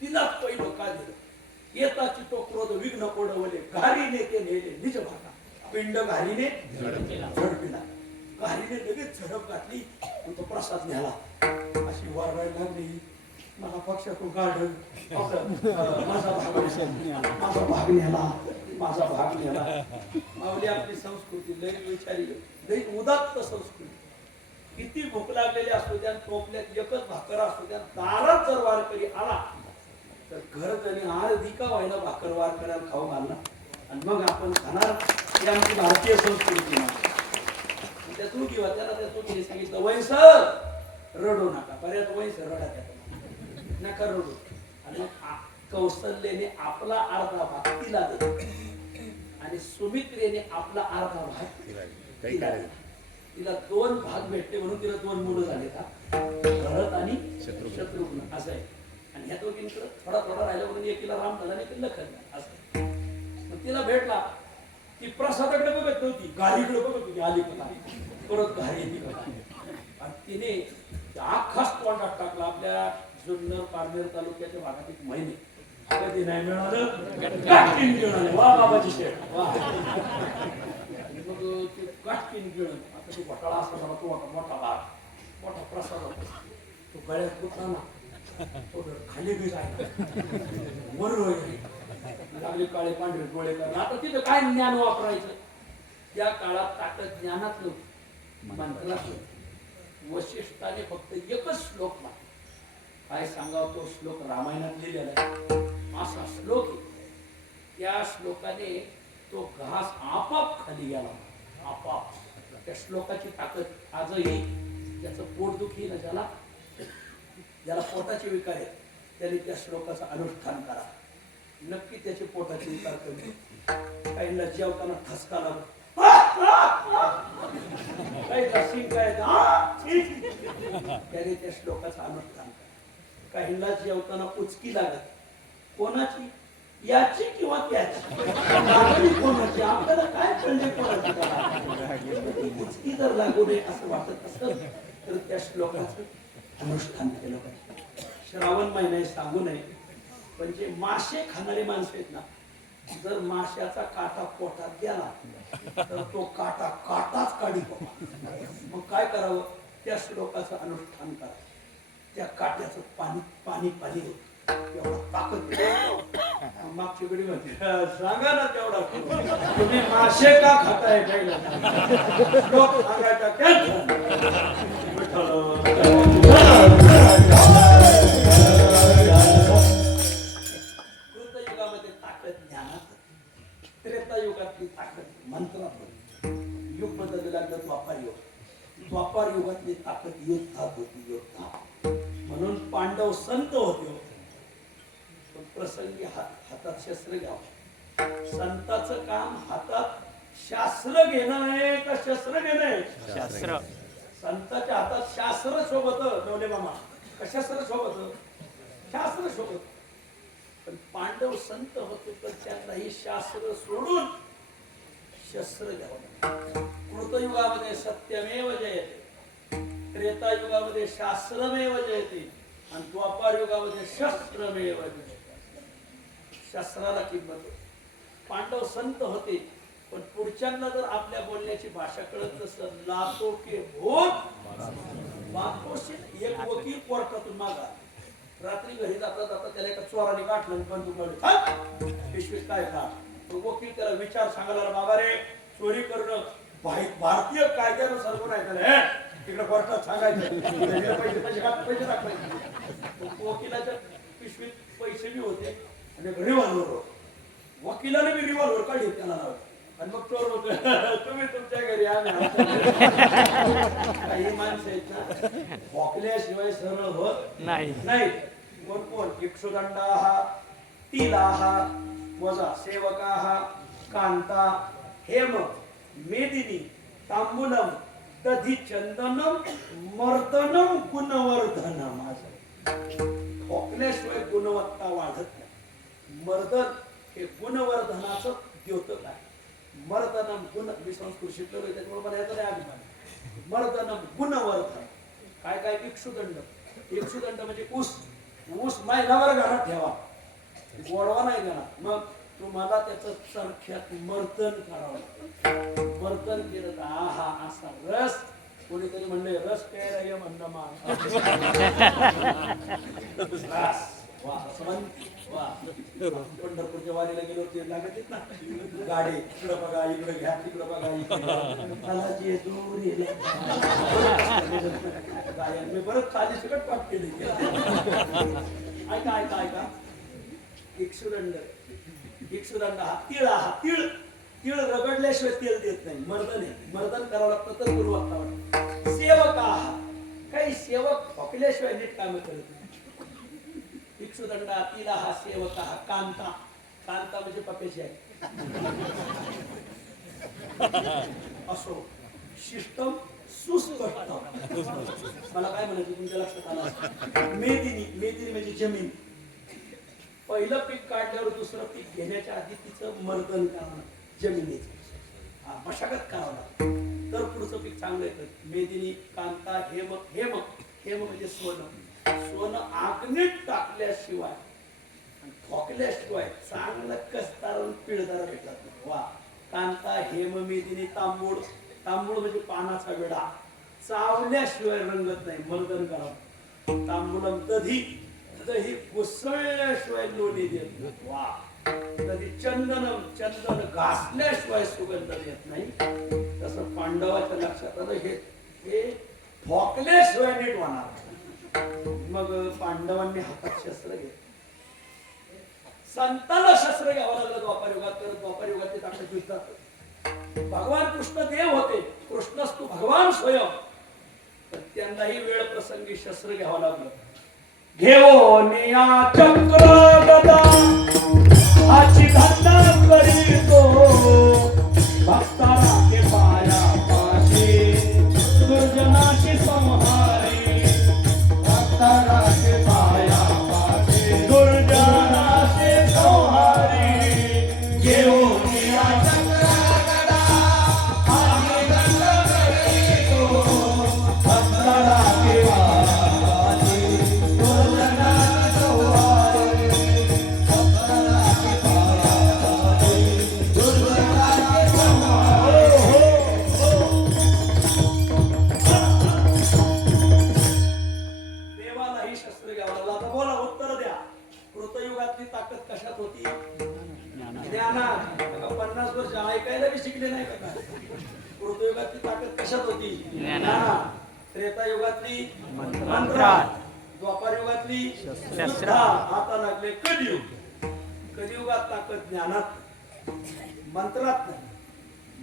तिला पहिलं का दिलं. येताची तो क्रोध विघ्न ओढवले घारीने ते नेले निज भागा. पिंड घारीने झडपिला. घारीने लगेच झडप घातली तो प्रसाद न्याला. अशी वारवायला लागली मला पक्षातून काढ माझा भाग न्याला माझा भाग न्याला. माऊली आपली संस्कृती लई विचारी लई उदात्त संस्कृती. किती भूक लागलेली असतो त्या टोपल्यात एकच भाकर असतो त्या दारात जर वारकरी आला तर घर त्यांनी अर्धी का व्हायला भाकर वारकऱ्याला खाऊ घालणार आणि मग आपण खाणार. ही आमची भारतीय संस्कृती. त्यातून किंवा त्याला त्यातून सांगितलं वैसर रडू नका. पर्यात वैसर रडा नका रडू. आणि कौशल्याने आपला अर्धा भाग तिला दिला आणि सुमित्रेने आपला अर्धा भाग तिला दिला. तिला 2 भाग भेटले म्हणून तिला 2 मुलं झाले का भरत आणि शत्रुघ्न असं आहे. आणि ह्या दोघींकडे थोडा थोडा राहिला म्हणून एकीला राम झाला आणि एकीला लखन असं. मग तिला भेटला ती प्रसादाकडे बघत नव्हती गाडीकडे बघत होती. आली का परत घारी येते का आणि तिने अख्खाच तोंडात टाकला. आपल्या जुन्नर पारनेर तालुक्याच्या भागात एक महिने कधी नाही मिळालं गाठकीन गिळलं. वा बाबाची शेठ वा. मग ते गाठकीन गिळलं. आता तो घोटाळा असा झाला तो मोठा भाग मोठा प्रसाद होता. तो गळ्यात गुतला ना तो खाली बी जायला वर लागले काळे पांढरे डोळे करणं. आता तिथं काय ज्ञान वापरायचं. त्या काळात ताकद ज्ञानात नव्हती मंत्रात. वशिष्ठाने फक्त एकच श्लोक मानला. काय सांगावं तो श्लोक रामायणात लिहिलेला आहे. असा श्लोक आहे. त्या श्लोकाने तो घास आपाप खाली गेला आपाप. त्या श्लोकाची ताकद आजही ज्याचं पोटदुखी ना ज्याला पोटाचे विकार आहेत त्याने त्या श्लोकाचं अनुष्ठान करा. नक्की त्याचे पोटाचे विकार कमी. काहींना जेवताना ठसका लागतो काही काय त्याने त्या श्लोकाचं अनुष्ठान करा. काहींना जेवताना उचकी लागत कोणाची याची किंवा त्याची कोणाची आपल्याला काय कळले कोणाची उचकी जर लागू नये असं वाटत असेल तर त्या श्लोकाचं अनुष्ठान केलं पाहिजे. श्रावण महिना सांगू नये पण जे मासे खाणारे माणसं आहेत ना जर माशाचा काटा पोटात गेला तर तो काटा काटाच काढी. मग काय करावं त्या श्लोकाचं अनुष्ठान करा. त्या काट्याचं पाणी पाणी पाणी एवढा ताकद मागची गडी म्हणते सांगा ना तेवढा तुम्ही मासे का खाताय पहिला श्लोक सांगायचा त्याच कृतयुगामध्ये ताकद ज्ञानात त्रेतायुगातली ताकद मंत्रात. युग बदलू लागलं द्वापार युग. द्वापार युगातली ताकद युद्धात होती युद्धात. म्हणून पांडव संत होते पण प्रसंगी हातात शस्त्र घ्यावं. संताचं काम हातात शास्त्र घेणं आहे का शस्त्र घेणं आहे. शास्त्र. संताच्या हातात शास्त्र शोभत नवले मामा का शस्त्र शोभत शास्त्र शोभत. पण पांडव संत होते पण त्यांनाही शास्त्र सोडून शस्त्र घ्यावं. कृतयुगामध्ये सत्यमेव जयते. त्रेतायुगामध्ये शास्त्रमेव जयते आणि द्वापार युगामध्ये शस्त्रमेव जयते. शस्त्राला किंमत. पांडव संत होते पण पुढच्यांना जर आपल्या बोलण्याची भाषा कळत नसलं लातो के भूत बातोशी एक वकील कोर्टातून मागा. रात्री घरी जाता जाता त्याला एका चोराने गाठलं बंदूक पिशवीत काय का तो वकील त्याला विचार सांगायला बाबा रे चोरी करणं भारतीय कायद्यानुसार गुन्हा आहे त्याला तिकडे कोर्टात सांगायचं पैसे दाखवायचे. वकिलाच्या पिशवीत पैसे बी होते आणि रिव्हॉल्वर वकिलाने बी रिव्हॉल्वर काढली त्याला लावलं आणि मग चोर होत तुम्ही तुमच्या घरी आम्ही काही माणसं आहेत ना भोकल्याशिवाय सरळ होत नाही. कोण कोण इक्षुदंडाः तिलाः वजा सेवकाः कांता हेम मेदिनी तांबूलम दधी चंदनम मर्दनम गुणवर्धनम. ठोकल्याशिवाय गुणवत्ता वाढत नाही. मर्दन हे गुणवर्धनाचं द्योतक आहे. मर्दनम गुण, मी संस्कृत शिकलो त्याच्यामुळे मला याचा नाही अभिमान. मर्दनम गुणवर्धन. काय काय इक्षुदंड. इक्षुदंड म्हणजे ऊस. ऊस महिनाभर घरात ठेवा, गोडवा नाही देणार. मग तुम्हाला त्याचं चरख्यात मर्दन करावं. मर्दन केलं तर आहा असा रस. कोणीतरी म्हणले रस काय म्हणणं मान पंढरपूरच्या वारीला गेलो ते लागत ना गाडी, इकडं बघा इकडे घ्या तिकडं बघा मी बरंच चाली सकट पाठ केली. ऐका ऐका ऐका. इक्षुदंड. इक्षुदंड हा तिळ. हा तिळ. तिळ रगडल्याशिवाय तेल देत नाही. मर्दन आहे. मर्दन करावं लागतं तर गुणवत्ता वाटतं. सेवका. काही सेवक ठोकल्याशिवाय नीट कामे करत नाही. इक्षुदंडा तिला हा सेवका. कांता. कांता म्हणजे पपेची आहे. असो शिष्टम सुस्पष्ट. मला काय म्हणायचं तुमच्या लक्षात आलं. मेदिनी. मेदिनी म्हणजे जमीन. पहिलं पीक काढल्यावर दुसरं पीक घेण्याच्या आधी तिचं मर्दन करावं जमिनीचं. मशागत करावं तर पुढचं पीक चांगलं येतं. मेदिनी कांता हेम. हेम. हेम म्हणजे सोनं. सोनं आग्नीत टाकल्याशिवाय ठोकल्याशिवाय चांगलं कस्तारून पिळदार भेटत नाही. वा. कांता हेम मेदिनी तांबूळ. तांबूळ म्हणजे पानाचा विडा. चावल्याशिवाय रंगत नाही. मर्दन करावं. तांबूलम दधी. दही घुसळल्याशिवाय लोणी देत नाही. वा. दधी चंदनम. चंदन घासल्याशिवाय सुगंध देत नाही. तसं पांडवाच्या लक्षात आलं हे ठोकल्याशिवाय नीट होणार. मग पांडवांनी हातात शस्त्र घेतलं. संतांना शस्त्र घ्यावं लागलं द्वापार युगात. तर द्वापार युगाची ताकद युद्धात. भगवान कृष्ण देव होते. कृष्णस्तु भगवान स्वयं. तर त्यांनाही वेळ प्रसंगी शस्त्र घ्यावं लागलं. घेऊन या चक्र गदा आची घटना करीतो भक्ताला के पाया पाशी दुर्जनाची संहारी. भक्ताला के पाया पाशी दुर्जनाची संहारी. घेऊन या चक्र गदा आची घटना करीतो भक्ताला के ऐकायला बी शिकले नाही का. कृतयुगातली ताकद कशात होती. त्रेतायुगातली मंत्रात. द्वापार युगातली शस्त्रात. आता लागले कलियुग. कलियुगात ताकद ज्ञानात मंत्रात नाही.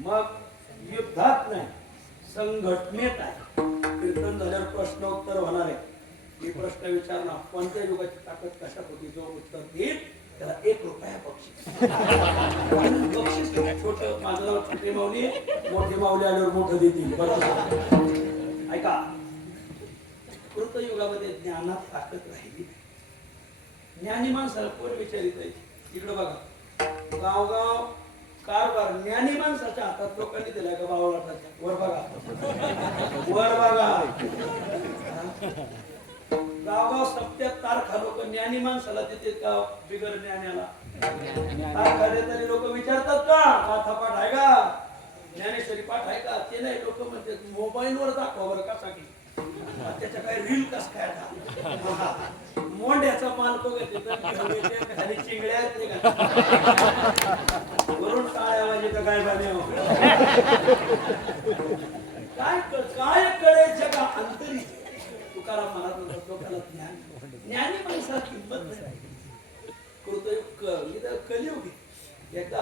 मग युद्धात नाही संघटनेत आहे. कीर्तन झाल्यावर प्रश्नोत्तर होणार आहे. मी प्रश्न विचारणार कोणत्या युगाची ताकद कशात होती. जो उत्तर देईल त्याला 1 रुपया बक्षीस. बक्षीस छोट. माझं नाव छोटे माऊली. मोठे माऊली आल्यावर मोठं देतील. बरोबर. ऐका. कृतयुगामध्ये ज्ञानात ताकद राहिली. ज्ञानी माणसाला कोण विचारित आहे. इकडं बघा. गावगाव कारभार ज्ञानी माणसाच्या हातात लोकांनी दिलाय का. बावळाटाच्या वर बघा. वर बघा. गावगाव सप्त्यात तारखा लोक ज्ञानी माणसाला देते का बिगर ज्ञानाला. तारखा देताना लोक विचारतात का गाथापाठ आहे का ज्ञानेश्वरी पाठ आहे का. ते नाही. लोक म्हणते मोबाईल वर दाखवा बरं कसा की. त्याच्या काय रील कस काय. मोंड्याचा माल तो खाली चिंगड्या वरून टाळ्या वाजे का काय बाने. काय काय कळे जगा अंतरी. तुकाराम महाराज लोकांना ज्ञान. ज्ञानी माणसाला किंमत नाही. कृतयुग कलियुग. एकदा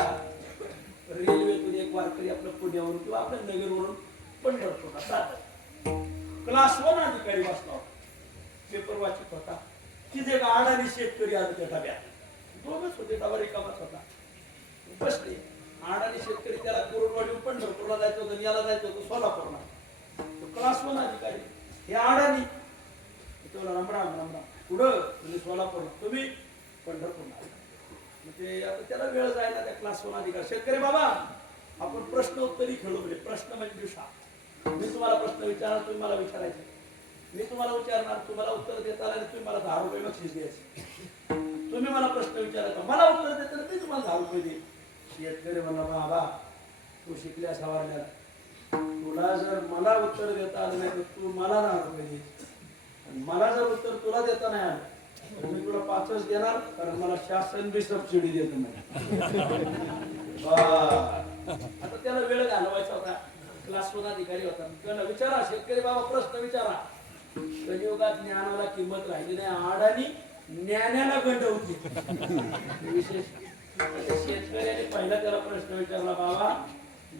रेल्वेतून एक वारकरी आपल्या पुण्यावरून किंवा आपल्या नगरवरून पंढरपूरला जातात. क्लास 1 अधिकारी बसला. पेपर वाचत होता. तिथे एक अडाणी शेतकरी आला त्या डब्यात. दोघच होते, डबा रिकामाच होता. बसले अडाणी शेतकरी, त्याला कुरुडवाडीहून पंढरपूरला जायचं होतं, याला जायचं होतं सोलापूरला. क्लास 1 अधिकारी हे अडाणी. तुला रामराम रामराम. पुढं म्हणजे सोलापूरला, तुम्ही पंढरपूरला. मग ते आता त्याला वेळ जायला त्या क्लास 1 अधिकारी. शेतकरी बाबा, आपण प्रश्न उत्तरी खेळू. म्हणजे प्रश्न म्हणजे दिवसा मी तुम्हाला प्रश्न विचारणार, तुम्ही मला विचारायचे. मी तुम्हाला विचारणार, तुम्हाला उत्तर देता आलं, तुम्ही मला 10 रुपये बक्षीस द्यायचे. तुम्ही मला प्रश्न विचारायचा, मला उत्तर देताना मी तुम्हाला 10 रुपये देईन. शेतकरी म्हणला, बाबा तू शिकल्या सवारल्या, तुला जर मला उत्तर देता आलं नाही तर तू मला 10 रुपये दे. मला जर उत्तर तुला देता नाही आलं तर मी तुला 5च देणार, कारण मला शासन बी सबसिडी देत नाही. आता त्याला वेळ घालवायचा होता. क्लास 1 अधिकारी होता. त्याला विचारा, शेतकरी बाबा प्रश्न विचारा. कलियुगात ज्ञानाला किंमत राहिली नाही, अडाणी ज्ञानाला गंडवते. विशेष शेतकऱ्याने पहिला त्याला प्रश्न विचारला, बाबा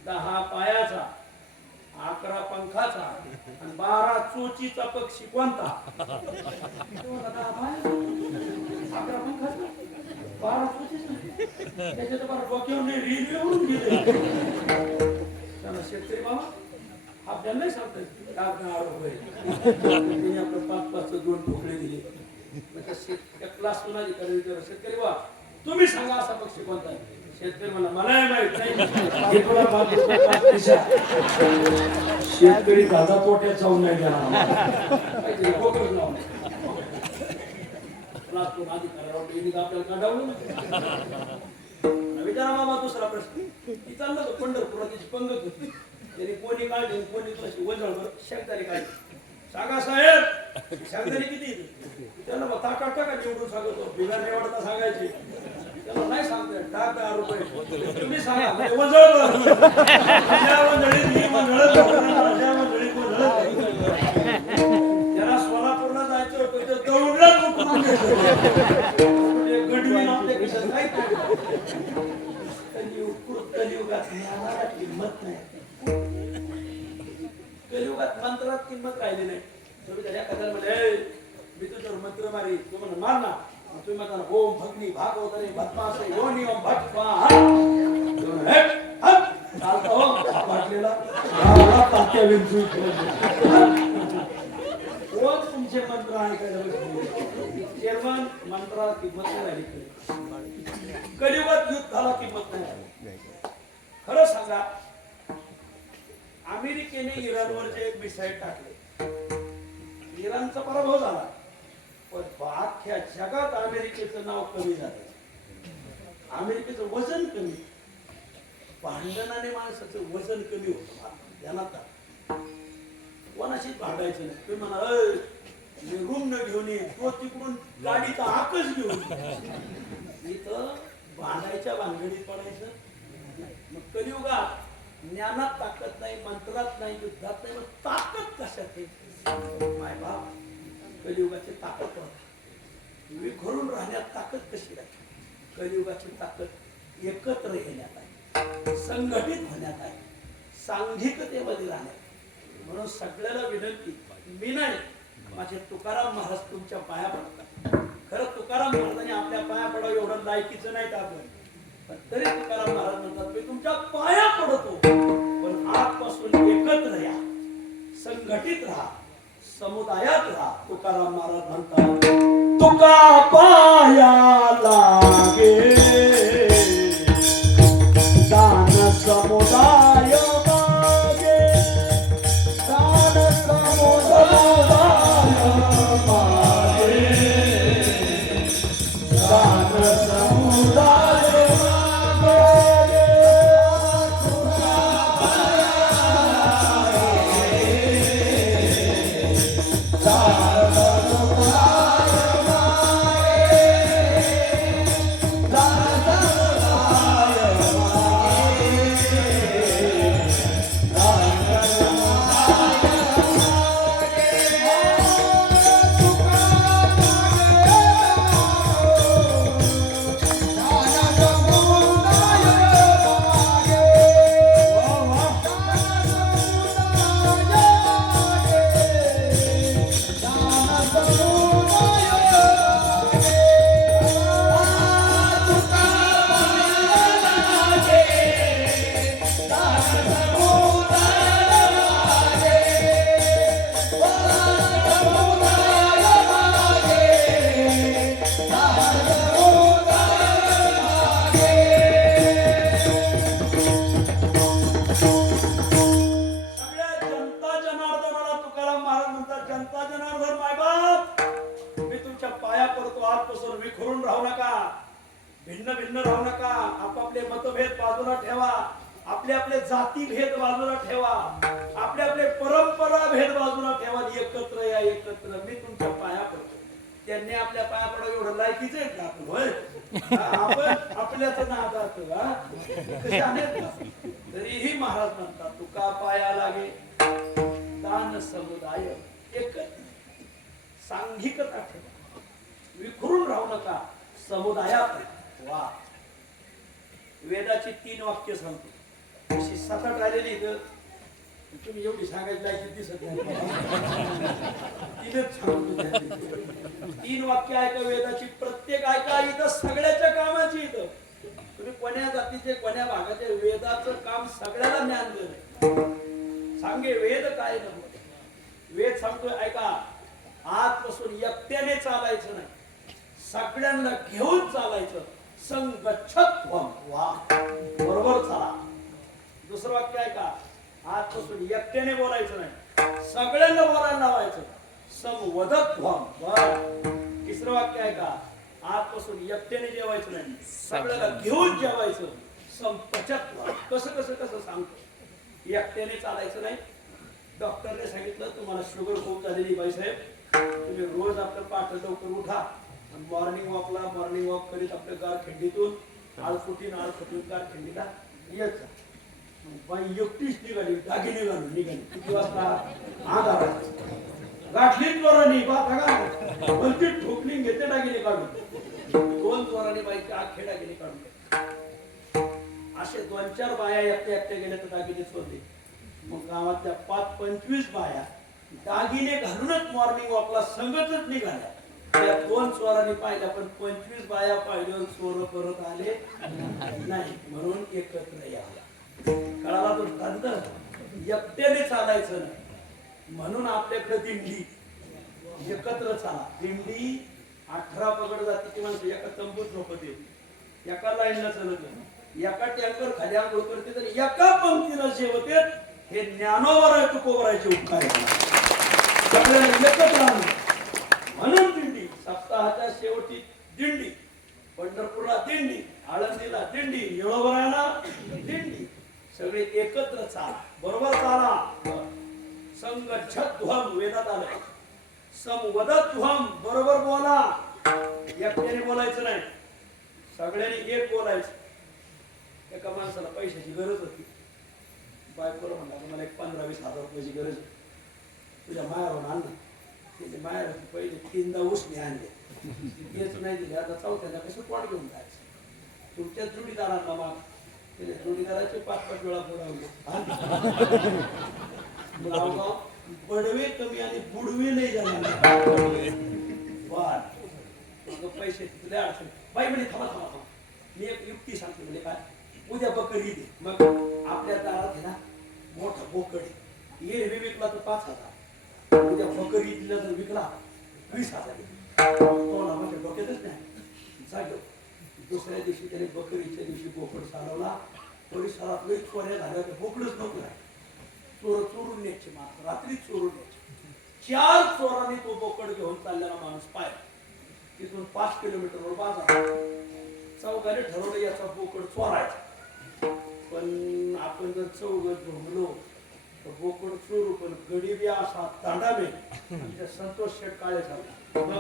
10 पायाचा, 11 पंखाचा आणि 12 चोचीचा पक्षी कोणता? 11 पंखाचा, 12 चोचीचा. त्याच्यात बरं डोक्यावर रील येऊन गेले. त्याला शेतकरी बाबा आपल्याला नाही सांगताय त्यांनी आपलं 5-5 2 तुकडे दिले. त्या क्लास 1 अधिकारी विचारला, शेतकरी बाबा तुम्ही सांगा असा पक्षी कोणता आहे? शेतकरी म्हणला, मला माहित नाही. शेतकरी दादा पोट्यात जाऊन नाही गेला. आपल्याला काढावलं विचारा बाबा. दुसरा प्रश्न ती चाललं होतं पंढरपूरला, त्याची पंगत होती. त्याने कोणी काढली, कोणी तुला वजळभर शेतकरी काढली. सांगा साहेब, शेतकरी किती? त्याला मग टाका टाका निवडून सांगतो, बिगर निवडता सांगायचे. त्याला नाही सांगतोय, टाक 10 रुपये तुम्ही सांगा. त्याला सोलापूरला जायचं होतं, ते दौडलाच उठून गडवी आपल्या खिशात काय. कलियुगात ज्ञानाला किंमत नाही, कलियुगात मंत्रात किंमत राहिली नाही. तुम्ही त्याच्या कथाला म्हणे, मी तुझ्यावर मंत्र मारी, तू म्हणा मार ना. तुम्ही म्हणता ओम भगनी भागवतरे भस्मासे योनियम भटवा चालतो वाटलेला तात्या विंचू रोज तुमचे मंत्र ऐकायला चेअरमन. मंत्राला किंमत नाही राहिली. कलियुगात युद्धाला किंमत नाही राहिली. खरं सांगा, अमेरिकेने इराणवरचे एक मिसाईल टाकले. इराणचा पराभव झाला, पण अख्ख्या जगात अमेरिकेचं नाव कमी झालं. अमेरिकेचं वजन कमी. भांडणाने माणसाचं वजन कमी होतं. ध्यानात कोणाशीच भांडायचं नाही. तुम्ही म्हणा मी रूम न घेऊन ये, तो तिकडून गाडीचा आकच घेऊन इथं भांडायच्या भानगडीत पडायचं. मग कलियुगात ज्ञानात ताकद नाही, मंत्रात नाही, युद्धात नाही, मग ताकद कशात आहे? माय बाप, कलियुगाची ताकद विखरून राहण्यात ताकद कशी आहे? कलियुगाची ताकद एकत्र येण्यात आहे, संघटित होण्यात आहे, सांघिकतेमध्ये राहण्यात. म्हणून सगळ्याला विनंती, मी नाही, माझे तुकाराम महाराज तुमच्या पाया पडतात. खरं तुकाराम महाराजांनी आपल्या पाया पडावं एवढं लायकीचं नाही आपण, पण तरी तुकाराम महाराज म्हणतात मी तुमच्या पाया पडतो, पण आजपासून एकत्र या, संघटित राहा, समुदायात राहा. तुकाराम महाराज म्हणतात तुका पाया लागे दान समुदाय मागे, दान समुदाय मागे, दान समुदाय मागे, भिन्न भिन्न राहू नका, आपापले मतभेद बाजूला ठेवा, आपले आपले जाती भेद बाजूला ठेवा, आपले आपले परंपरा भेद बाजूला ठेवा, एकत्र या एकत्र. मी तुमच्या पाया पडतो. त्यांनी आपल्या पाया पडावं एवढं लायकीच आहे का आपण? होय, आपण आपल्याच नादात तरीही महाराज म्हणतात तुका पाया लागे दान समुदाय एकत्र. सांघिकता ठेवा, विखरून राहू नका, समुदायात वा. वेदाची 3 वाक्य सांगतो, अशी 7-8 आलेली इथं. तुम्ही एवढी सांगायची लायकी दिसत नाही. 3च सांगतो. 3 वाक्य ऐका वेदाची, प्रत्येक ऐका. इथं सगळ्याच्या कामाची. इथं तुम्ही कोण्या जातीचे कोण्या भागाचे, वेदाचं काम सगळ्याला ज्ञान देणं. सांगे वेद काय नव्हतं. वेद सांगतोय ऐका, आजपासून एकट्याने चालायचं नाही, सगळ्यांना घेऊन चालायचं. संगच्छत्वम वा, बरोबर चला. दुसरं वाक्य ऐका, आजपासून एकट्याने बोलायचं नाही, सगळ्यांना बोलायला लावायचं. समवदत्वम वा. तिसरं वाक्य ऐका, आजपासून एकट्याने जेवायचं नाही, सगळ्याला घेऊन जेवायचं. संपचत्व. कसं कसं कसं सांगतो, एकट्याने चालायचं नाही. डॉक्टरने सांगितलं तुम्हाला शुगर खूप झालेली बाईसाहेब, तुम्ही रोज आपलं पहाटे लवकर उठा, मॉर्निंग वॉक करीत आपल्या गारखिंडीतून आळफुटीन गारखिंडीला येत जा. बाई एकटीच निघाली, दागिने घालून निघाली. किती वाजता? 10 गाठली चोरांनी बोलती ठोकली, घेते दागिने काढून. 2 चोरांनी बाईच्या आखे दागिने काढून. असे 2-4 बाया एकट्या गेल्या तर दागिने चोरले. मग गावातल्या 5-25 बाया दागिने घालूनच मॉर्निंग वॉकला संगतच निघाल्या. त्या 2 चोरांनी पाहिल्या, पण 25 बाया पाहिल्यावर चोर परत आले नाही. म्हणून एकत्र या. कळाला तो दंड. एकट्याने चालायचं नाही. म्हणून आपल्याकडे दिंडी, एकत्र चाला. दिंडी 18 पगड जातीची माणसं एका तंबूत झोपत येते, एका लाईनला चालत नाही, एका टँकर खाली आंघोळ करते, तर एका पंक्तीला जेवते. हे ज्ञानोबराय तुकोबरायचे उपकार सगळ्यांना एकत्र राहणं. म्हणून दिंडी, सप्ताहाच्या शेवटी दिंडी, पंढरपूरला दिंडी, आळंदीला दिंडी, येळोबरायला दिंडी. सगळे एकत्र चाला, बरोबर चाला. संगच्छध्वम वेदात आलं. समवदध्वम, बरोबर बोला. एकट्याने बोलायचं नाही, सगळ्यांनी एक बोलायचं. एका माणसाला पैशाची गरज होती. बायकोला म्हणला मला 15-20 हजार रुपयाची गरज आहे, तुझ्या मायावरून आण ना. त्याचे मायावर पहिले 3दा उसने आणले, तेच नाही दिले. आता 4थ्यांदा कसं पोट घेऊन जायचं. तुमच्या जोडीदारांना माग त्याने जोडीदाराचे 5-5 वेळा बुडवले. बडवे कमी आणि बुडवे नाही जाणार. पैसे तुला अडचण. बाई म्हणे थांबा, मी एक युक्ती सांगते. म्हणजे काय, उद्या बकरी दे. मग आपल्या दारात आहे ना मोठा बोकड, एरवी विकला तर 5,000, उद्या बकरी दिला तर विकला 20,000. कोणा माझ्या डोक्यातच नाही. जागे. दुसऱ्या दिवशी त्याने बकरीच्या दिवशी बोकड चालवला. परिसरात लई चोऱ्या झाल्या, तर बोकडच नव्हतं. चोर चोरून न्यायचे, मात्र रात्री चोरून न्यायचे. 4 चोरांनी तो बोकड घेऊन चाललेला माणूस पाहिला. तिथून 5 किलोमीटरवर बाजार. चौघाने ठरवलं याचा बोकड चोरायचा. पण आपण जर चौघत घुमलो तर बोकड चोरू, पण गडीबी असा दांडावे. संतोष शेठ काळे झाला.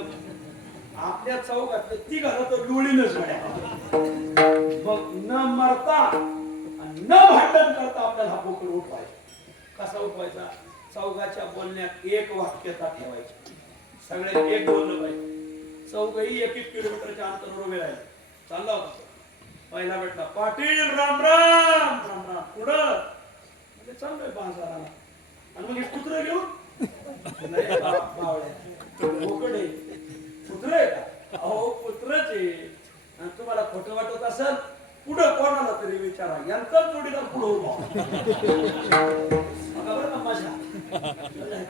आपल्या चौघातले 3 तर लुळीनच मग न मरता आणि न भांडण करता आपल्याला हा बोकड उठवायचा. कसा उठवायचा? चौघाच्या बोलण्यात एक वाक्यता ठेवायची. सगळ्यांनी एक बोललं पाहिजे. चौघही 1-1 किलोमीटरच्या अंतरावर उभे राहिले. चालला होता. पहिला भेटला, पाटील राम राम. राम राम. पुढं म्हणजे चाललोय बाजाराला. आणि मग हे कुत्र घेऊन नाही बावळ्या बोकड आहे. कुत्र आहे का? अहो कुत्रच आहे. आणि तुम्हाला खोटं वाटत असेल, पुढं कोणाला तरी विचारा, यांचा जोडीदार पुढं उभा. बरं का माझ्या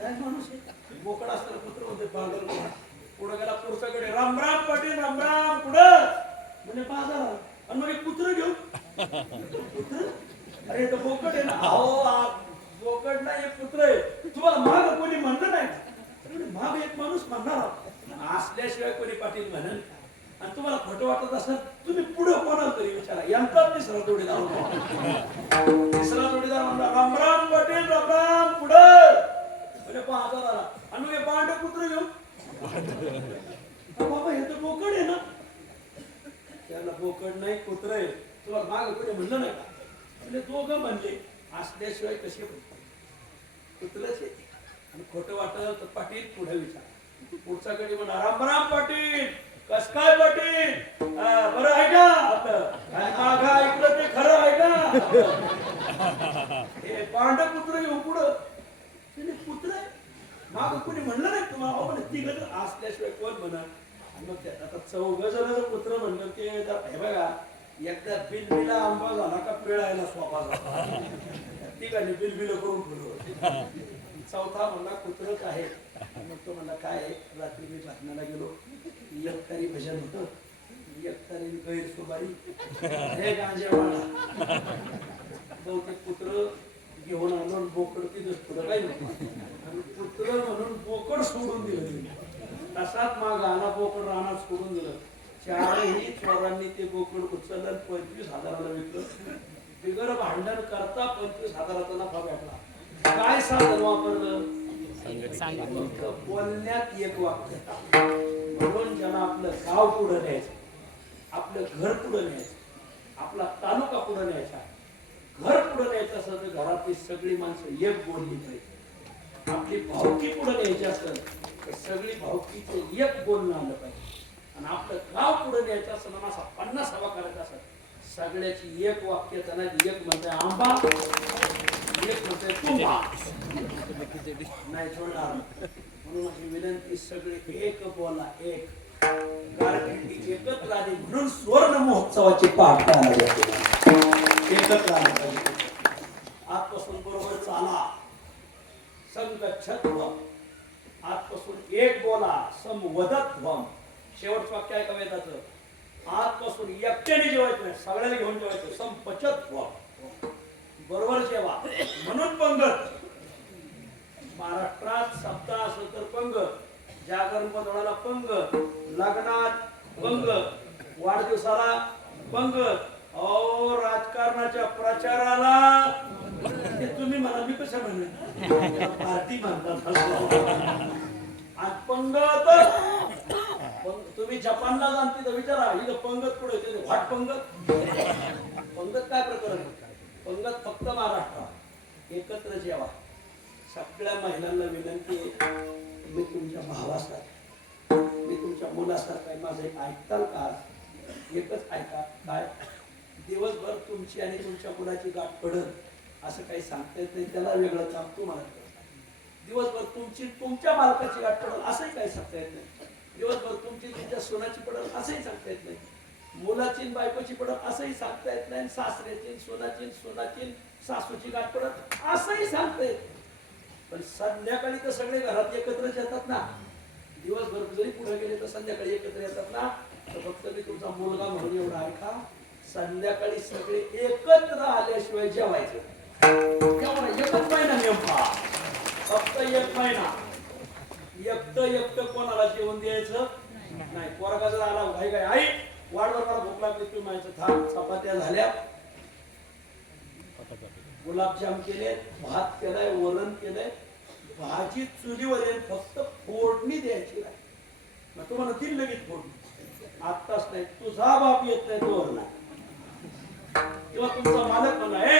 काय माणूस आहे. बोकड असताना कुत्र होते. बाजार पुढं गेला. पुढच्याकडे राम राम पाटील राम राम. पुढं म्हणजे बाजार. आणि मग एक कुत्र घेऊ. कुत्र? अरे तो बोकड आहे ना. अहो बोकड नाही, एक कुत्र आहे. तुम्हाला माग कोणी म्हणलं नाही. माग एक माणूस म्हणणार असल्याशिवाय कोणी पाटील म्हणेल. आणि तुम्हाला खोटं वाटत असेल तुम्ही पुढे कोणाला तरी विचारा, यांचा तिसरा जोडीदार होता. तिसरा जोडीदार म्हणला रामराम पाटील रामराम पुढं म्हणजे 5000 आला. आणि मग हे पांढरे कुत्र घेऊन बाबा हे तर बोकड आहे ना. त्याला बोकड नाही कुत्र आहे. तुला माग कुठे म्हणलं नाही का? म्हणजे दोघं म्हणले असल्याशिवाय कसे कुत्रच आहे. आणि खोटं वाटलं तर पाटील पुढे विचार. पुढचा कधी म्हणा रामराम पाटील कस काय पाटील बरं आहे का आपलं मागा ऐकलं ते खरं आहे का? हे पांढर कुत्र घेऊन पुढं कुत्र आहे माग कोणी म्हणलं नाही तुम्हाला तिघ असल्याशिवाय कोण म्हणा. मग आता 14 जण कुत्र म्हणलं ते हे बघा एकदा बिलबिला आंबा झाला का पिळायला सोपा झाला. तिघांनी बिलबिल करून ठेवलं. चौथा म्हणला कुत्रच आहे. मग तो म्हणला काय रात्री मी भाजण्याला गेलो एकतारी भजन होतं एकतारी गैरसुबारी हे गांजेवाला बहुतेक कुत्र घेऊन आलो बोकड तिथंच पुढं काही नव्हतं. आणि कुत्र म्हणून बोकड सोडून दिलं. तसाच माग आला बोकड रानात सोडून दिलं. चारही चोरांनी ते बोकड उचललं 25,000ला विकलं. बिगर भांडण करता 25,000चा नफा भेटला. काय साधन वापरलं? बोलण्यात एक वाक्य. म्हणून ज्यांना आपलं गाव पुढं न्यायचं, आपलं घर पुढं न्यायचं, आपला तालुका पुढं न्यायचा, घर पुढं न्यायचं असं तर घरातली सगळी माणसं एक बोलली पाहिजे. आपली भावकी पुढं न्यायची असेल तर सगळी भावकीचं एक बोलणं आलं पाहिजे. आणि आपलं गाव पुढे न्यायचं असं ना असा 50 सभा करायचा असेल सगळ्याची एक वाक्य त्यांना एक म्हणते आंबा एक म्हणते तुंबा नाही सोडणार. म्हणून माझी विनंती सगळे एक बोला एक गारपिंडी एकत्र आली म्हणून सुवर्ण महोत्सवाची पाठ करायला एकत्र आला पाहिजे. आजपासून बरोबर चाला संगच्छत व्हा. आजपासून एक बोला समवदत व्हा. शेवटचं वाक्य आहे का वेदाचं? आजपासून एकट्याने जेवायचं नाही सगळ्याला घेऊन जेवायचं संपचत व्हा. बरोबर जेवा. म्हणून पंगत महाराष्ट्रात सप्ताह असेल तर पंगत, जागरण पदळाला पंगत, लग्नात पंगत, वाढदिवसाला पंगत, अहो राजकारणाच्या प्रचाराला तुम्ही म्हणा मी कसं म्हणेन पार्टी म्हणतात. आणि पंगत तुम्ही जपानला जाणते तर विचारा इथं पंगत पुढे येते वाट पंगत. पंगत काय प्रकरण? पंगत फक्त महाराष्ट्रात एकत्र जेवा. सगळ्या महिलांना विनंती आहे मी तुमच्या भावासारखा मी तुमच्या मुलासारखा माझं एक ऐकताल का? एकच ऐका. काय दिवसभर तुमची आणि तुमच्या मुलाची गाठ पडत असं काही सांगता येत नाही. त्याला वेगळं काम तुम्हाला दिवसभर तुमची तुमच्या मालकाची गाठ पडल असंही काही सांगता येत नाही. दिवसभर तुमची तुमच्या सोनाची पडल असंही सांगता येत नाही. मुलाची बायकोची पडल असंही सांगता येत नाही. सासऱ्याची सोनाची सासूची गाठ पडल असंही सांगता येत. पण संध्याकाळी तर सगळे घरात एकत्रच येतात ना. दिवसभर जरी पुढे गेले तर संध्याकाळी एकत्र येतात ना. तर फक्त मी तुमचा मुलगा म्हणून एवढा ऐका संध्याकाळी सगळे एकत्र आल्याशिवाय जेवायचे. एवढा एकच महिना नियम पहा. फक्त एक महिना एकटं कोणाला जेवण द्यायचं नाही. पोरगा जर आला भाई काय आई वाढवर मला भूक लागली तुम्ही म्हणायचं थांब. चपात्या झाल्या, गुलाबजाम केले, भात केलाय, वरण केलंय, भाजी चुलीवर येईल फक्त फोडणी द्यायची नाही. मग तुम्हाला तीन लगेच फोडणी आत्ताच नाही. तुझा बाप येत नाही तो नाही किंवा तुमचा मालक म्हणला हे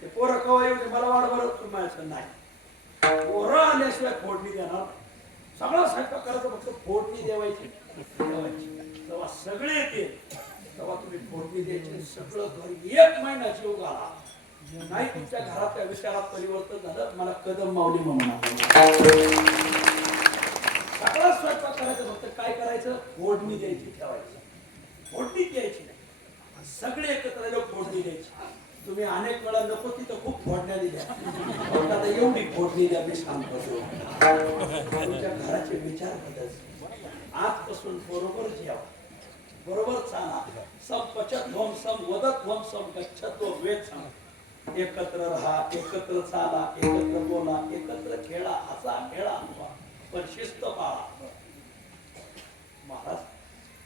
ते पोरं कवा येऊ मला वाढवर तुम्ही म्हणायचं नाही. पोरं आल्याशिवाय फोडणी देणार. सगळा स्वयंपाक करायचा फक्त फोडणी द्यावायची. तेव्हा सगळे येते तेव्हा तुम्ही फोडणी द्यायची. सगळं घर एक महिना जीव घाला. नाही तुमच्या घरातल्या विचारात परिवर्तन झालं मला कदम माऊली म्हणून सगळा स्वयंपाक करायचं फक्त काय करायचं फोडणी द्यायची ठेवायची. फोडणी द्यायची नाही. सगळे एकत्र लोक फोडणी द्यायची. तुम्ही अनेक वेळा नको तिथं खूप फोडण्या दिल्या. आता एवढी फोडणी द्या मी सांगतो. तुमच्या घराचे विचार बदल. आजपासून बरोबर जेवा बरोबर चाला. संपचत होम सम वदत होम सम गच्छत वेद सांग. एकत्र राहा, एकत्र चाला, एकत्र बोला, एकत्र खेळा, हसा खेळा पण शिस्त पाळा. महाराज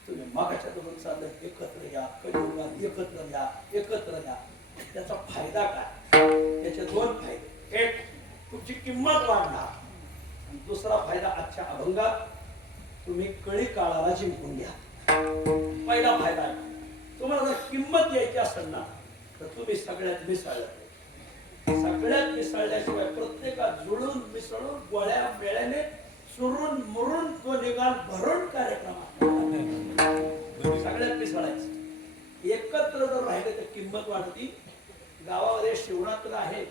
तुम्ही मागाच्या धरून चाललं एकत्र या, कलियुगात एकत्र या, एकत्र या. त्याचा फायदा काय? त्याचे दोन फायदे. एक, तुमची किंमत वाढणार. आणि दुसरा फायदा, आजच्या अभंगात तुम्ही कळी काळाला जिंकून घ्या. पहिला फायदा आहे, तुम्हाला जर किंमत द्यायची असेल ना तर तुम्ही सगळ्यात मिसळलं. सगळ्यात मिसळल्याशिवाय प्रत्येकात जुळून मिसळून गोळ्या मेळ्याने चुरून मुरून तो निकाल भरून कार्यक्रम सगळ्यात मिसळायचं. एकत्र जर राहिले तर किंमत वाढती. गावामध्ये शिवरात्र आहे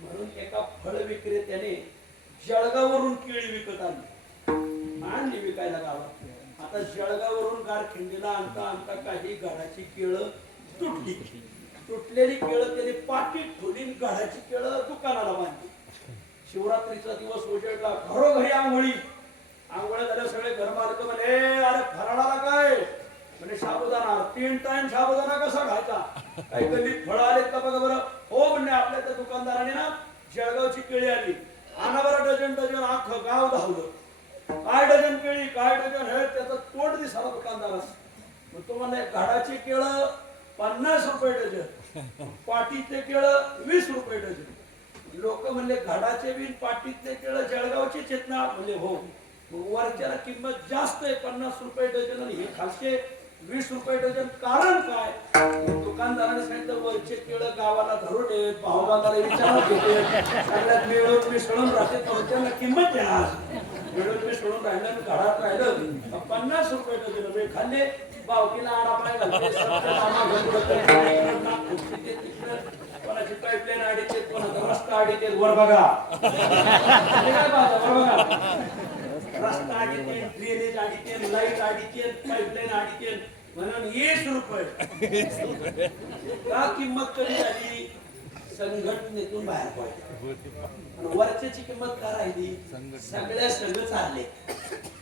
म्हणून एका फळ विक्रेत्याने जळगाववरून केळी विकत आणली विकायला गावात. आता जळगाववरून गारखिंडीला आणता आणता काही गडाची केळं तुटली. तुटलेली केळं त्याने पाटीत ठेवली, गडाची केळं दुकानाला बांधली. शिवरात्रीचा दिवस उजेडला, घरोघरी आंघोळ्या झाल्या. सगळे घरमालक म्हणे अरे फराळाला काय म्हणजे साबुदाणा, 3 टाइम साबुदाणा कसा खायचा? काही गल्लीत फळं आलेत का बघा बरं. हो म्हणजे आपल्या त्या दुकानदाराने ना जळगावची केळी आली, आणा बरं डझन डझन. अख्खं गाव धावलं. काय डझन केळी, काय डझन. हे त्याचं तोंड दिसाला दुकानदारास. मग तो म्हणले घाडाची केळं 50 रुपये डझन, पाटीतले केळं 20 रुपये डझन. लोक म्हणले घाडाचे बिन पाटीतले केळं जळगावचे चेतना. म्हणजे हो. वरच्याला किंमत जास्त आहे 50 रुपये डझन आणि हे खालचे 20 रुपये डझन. कारण काय? दुकानदाराने सांगितलं वरचे केळं गावाला धरून येत, भावबांधाला विचारत येते, सगळ्यात मिळून मिसळून राहते, वरच्याला किंमत देणार. मिळून मिसळून राहिलं, घरात राहिलं 50 रुपये डझन. म्हणजे खाल्ले बावकीला आडा पाय घालते, कोणाची पाईपलाईन आडीते, कोणाचा रस्ता आडीते. वर बघा काय पाहता, वर बघा. रस्ता आडीते, ड्रेनेज आडीते, लाईट आडीते, पाईपलाईन आडीते. म्हणून 20 रुपये. का किंमत कमी झाली? संघटनेतून बाहेर पडले. वरच्याची किंमत का राहिली? सगळ्या संघ चालले.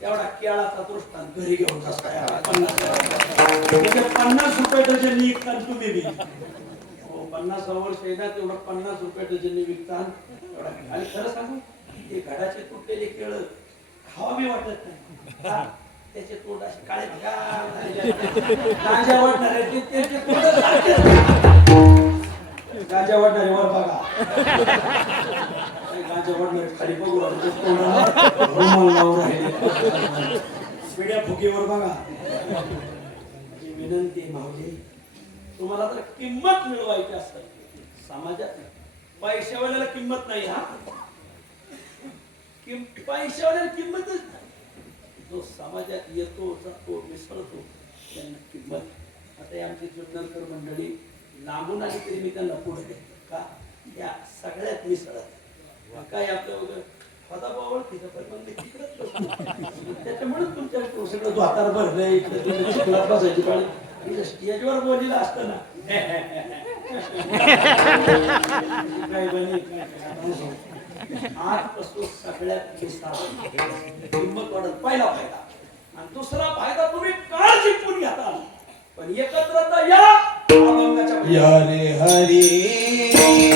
एवढा केळाचा दृष्टांत घरी घेऊन जाता 50 रुपये डझन विकता तुम्ही बी. 50 वर्ष येतात तेवढं 50 रुपये डझन विकता. आणि खरं सांगू, ते घडाचे तुटलेले केळं खावावी वाटत नाही. त्याचे तोंड असे काळे गांजा वाटणारे त्याचे तोंड गांजा वाटणारे वर बघा. गांजा वाटणारे खाली बघू पिढ्या फुगेवर बघा. विनंती मावली, तुम्हाला तर किंमत मिळवायची असेल समाजात, पैशावाल्याला किंमत नाही. हा पैशावाल्याला किंमतच नाही. जो समाजात येतो जातो मिसळतो त्यांना किंमत. आता आमची जुन्नरकर मंडळी लांबून आली तरी मी त्यांना पुढे देतो का? या सगळ्यात मिसळत काय आपल्या वगैरे पदाबावळ तिथं पण तिकडच. त्याच्यामुळे तुमच्या सगळं द्वातार भरलंय, चिखलात बसायची पाळी. स्टेजवर बोललेलं असतं ना काय बनी आजपासून सगळ्यात किंमत वाढत. पहिला फायदा. आणि दुसरा फायदा, तुम्ही काळ जिंकून घेताल पण एकत्र या. या रे हरी हरी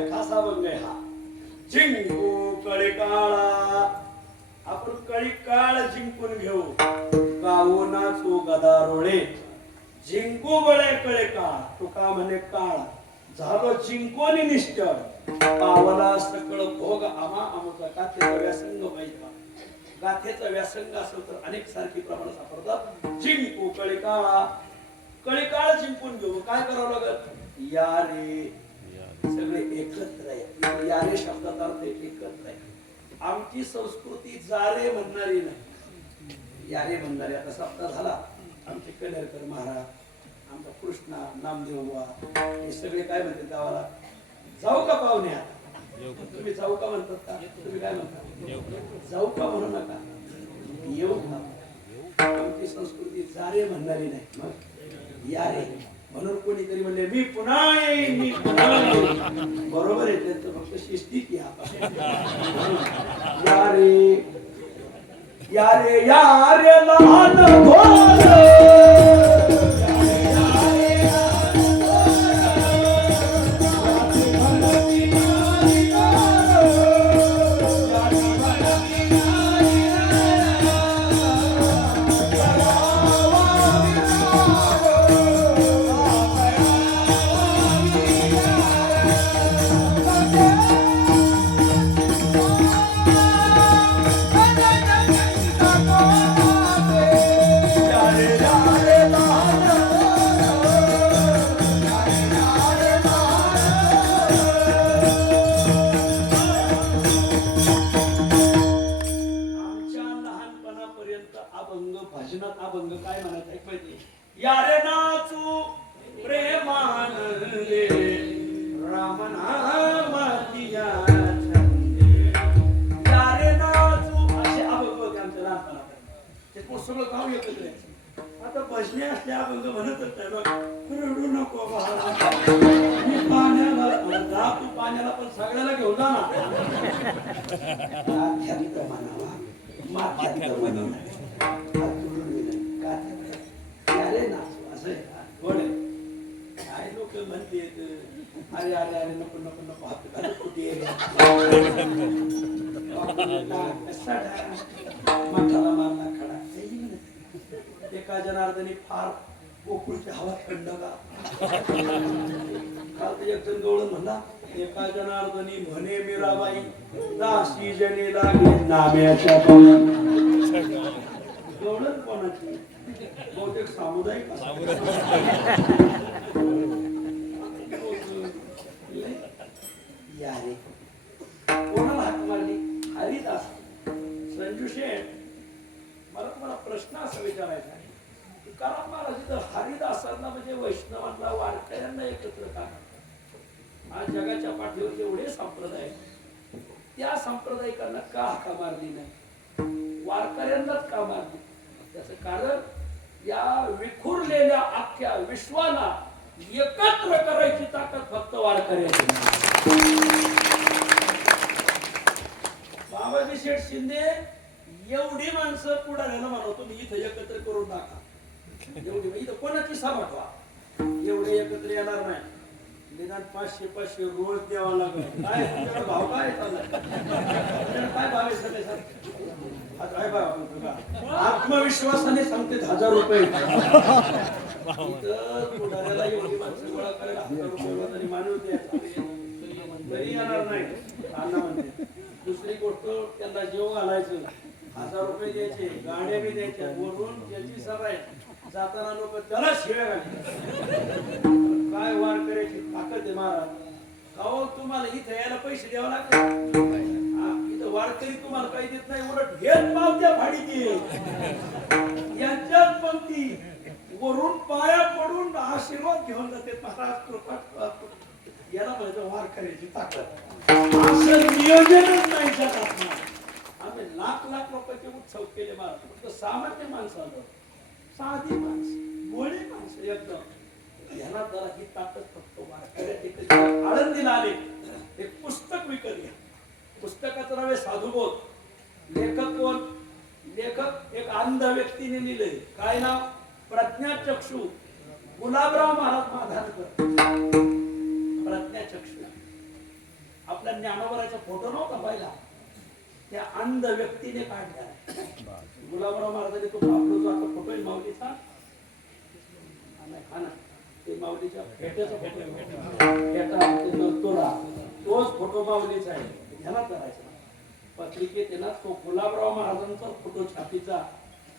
खासा अभंग आहे हा. जिंकू कळी काळा, आपण कळी काळ जिंकून घेऊ. गावो नाचू गदारोळे, जिंकू बळे कळे काळ. तुका म्हणे काळ झालो जिंकोनी निश्चळ. पावला सकळ भोग आम्हा आमचा. गाथेचा व्यासंग पाहिजे. गाथेचा व्यासंग असेल तर अनेक सारखी प्रमाण सापडतात. जिंकू कळी काळा, कळी काळ जिंकून घेऊ. काय करावं लागत? या रे सगळे एकत्र आहे. या रे शब्दात अर्थ एकत्र आहे. आमची संस्कृती जारे म्हणणारी नाही, यारे म्हणणारी. आता सप्ताह झाला, आमचे कनेरकर महाराज, आमचा कृष्णा, नामदेव बुवा, हे सगळे काय म्हणतात गावाला? जाऊ का पाहुणे? आता तुम्ही जाऊ का म्हणतात का? तुम्ही काय म्हणता? जाऊ का म्हणू नका, येऊ का. आमची संस्कृती जारे म्हणणारी नाही, मग या रे. म्हणून कोणीतरी म्हणले मी पुन्हा येईन, मी पुन्हा येईन. बरोबर आहे, त्यांचं फक्त शिस्तीत या. या रे या रे या रे लहान भोर. भजनात अभंग काय म्हणायचं माहिती? या रे नाचू प्रेमानंदे, राम नामातिया छंदे. या रे नाचू असे अभंग होते आमच्या लहानपणात. ते सगळं गाव एकत्र यायचं. आता भजने असले अभंग म्हणतच नाही. बघ, रडू नको बाळा, मी पाण्याला जा, तू पाण्याला पण सगळ्याला घेऊन जा ना. म्हणावा माथ्यात म्हणावा. काय लोक म्हणते अरे अरे अरे नको नको नको हात कुठे मठाला मारला खडा. एका जनार्दनी फार गोकुळची हवा थंड का. काल ते एक जण गवळण म्हणला, एका जनार्दनी म्हणे मीराबाई, दासी जनी लागली नाम्याच्या गवळण कोणाची? बहुतेक सामुदायिक. या रे कोणाला हाक मारली? हरिदास. संजू शेठ, मला तुम्हाला प्रश्न असा विचारायचा आहे, तुकाराम महाराज तर हरिदासांना म्हणजे वैष्णवांना, वारकऱ्यांना एकत्र का? आज जगाच्या पाठीवर एवढे संप्रदाय, त्या संप्रदायिकांना का हाका मारली नाही? वारकऱ्यांनाच का मारली? त्याचं कारण या विखुरलेल्या अख्ख्या विश्वाला एकत्र करायची ताकद फक्त वारकऱ्यांची. बाबाजी शेठ शिंदे एवढी माणसं पुढाऱ्याला म्हणतो, मी इथं एकत्र करून टाका. एवढी इथं कोणाची सभा ठेवा, एवढे एकत्र येणार नाही. निदान 500 रोज द्यावा लागेल. काय तुमच्याकडे भाव काय चाललाय? काय भाव आहे सगळे सर? काय भाव? आत्मविश्वासाने सांगते 1000 रुपये. इथं पुढाऱ्याला एवढी माणसं गोळा करायला 1000 रुपये तरी मानव द्यायचा तरी येणार नाही. अण्णा म्हणते. दुसरी गोष्ट, त्यांना जेव घालायचं, 1000 रुपये द्यायचे, गाड्या बी द्यायच्या. वरून त्याची सराय जाताना लोक त्याला शिव्या घालतात. काय वार करायची ताकद आहे महाराज. गाव तुम्हाला इथं यायला पैसे द्यावे लागतात. इथं वारकरी तुम्हाला काही देत नाही, उलट घेत पावत्या फाडीची. यांच्यात पंक्ती वरून पाया पडून आशीर्वाद घेऊन जाते. महाराज कृपा. याला म्हणायचं वारकऱ्याची ताकद. असं नियोजनच नाही जगात. आम्ही लाख रुपयाचे उत्सव केले महाराज. फक्त सामान्य माणसाला, साधी माणसं, भोळी माणसं एकदम, ह्याला जरा ही ताकद फक्त वारकऱ्यात. आळंदीला आले, एक पुस्तक विकत घ्या. पुस्तकाचं नाव आहे साधुबोध. लेखक कोण? लेखक एक अंध व्यक्तीने लिहिलंय. काय नाव? प्रज्ञाचक्षू. गुलाबराव महाराज माधानकर. प्रज्ञाचक्षू. आपल्या ज्ञानोबराचा फोटो नव्हता पाहिला, त्या अंध व्यक्तीने काढला. गुलाबराव महाराजांनी तो आपला जो आता फोटो आहे माऊलीचा, हा ना, ते माऊलीच्या फेट्याचा फोटो तोच फोटो माऊलीचा आहे. ध्यानात करायचा पत्रिकेत ना तो गुलाबराव महाराजांचा फोटो छापीचा.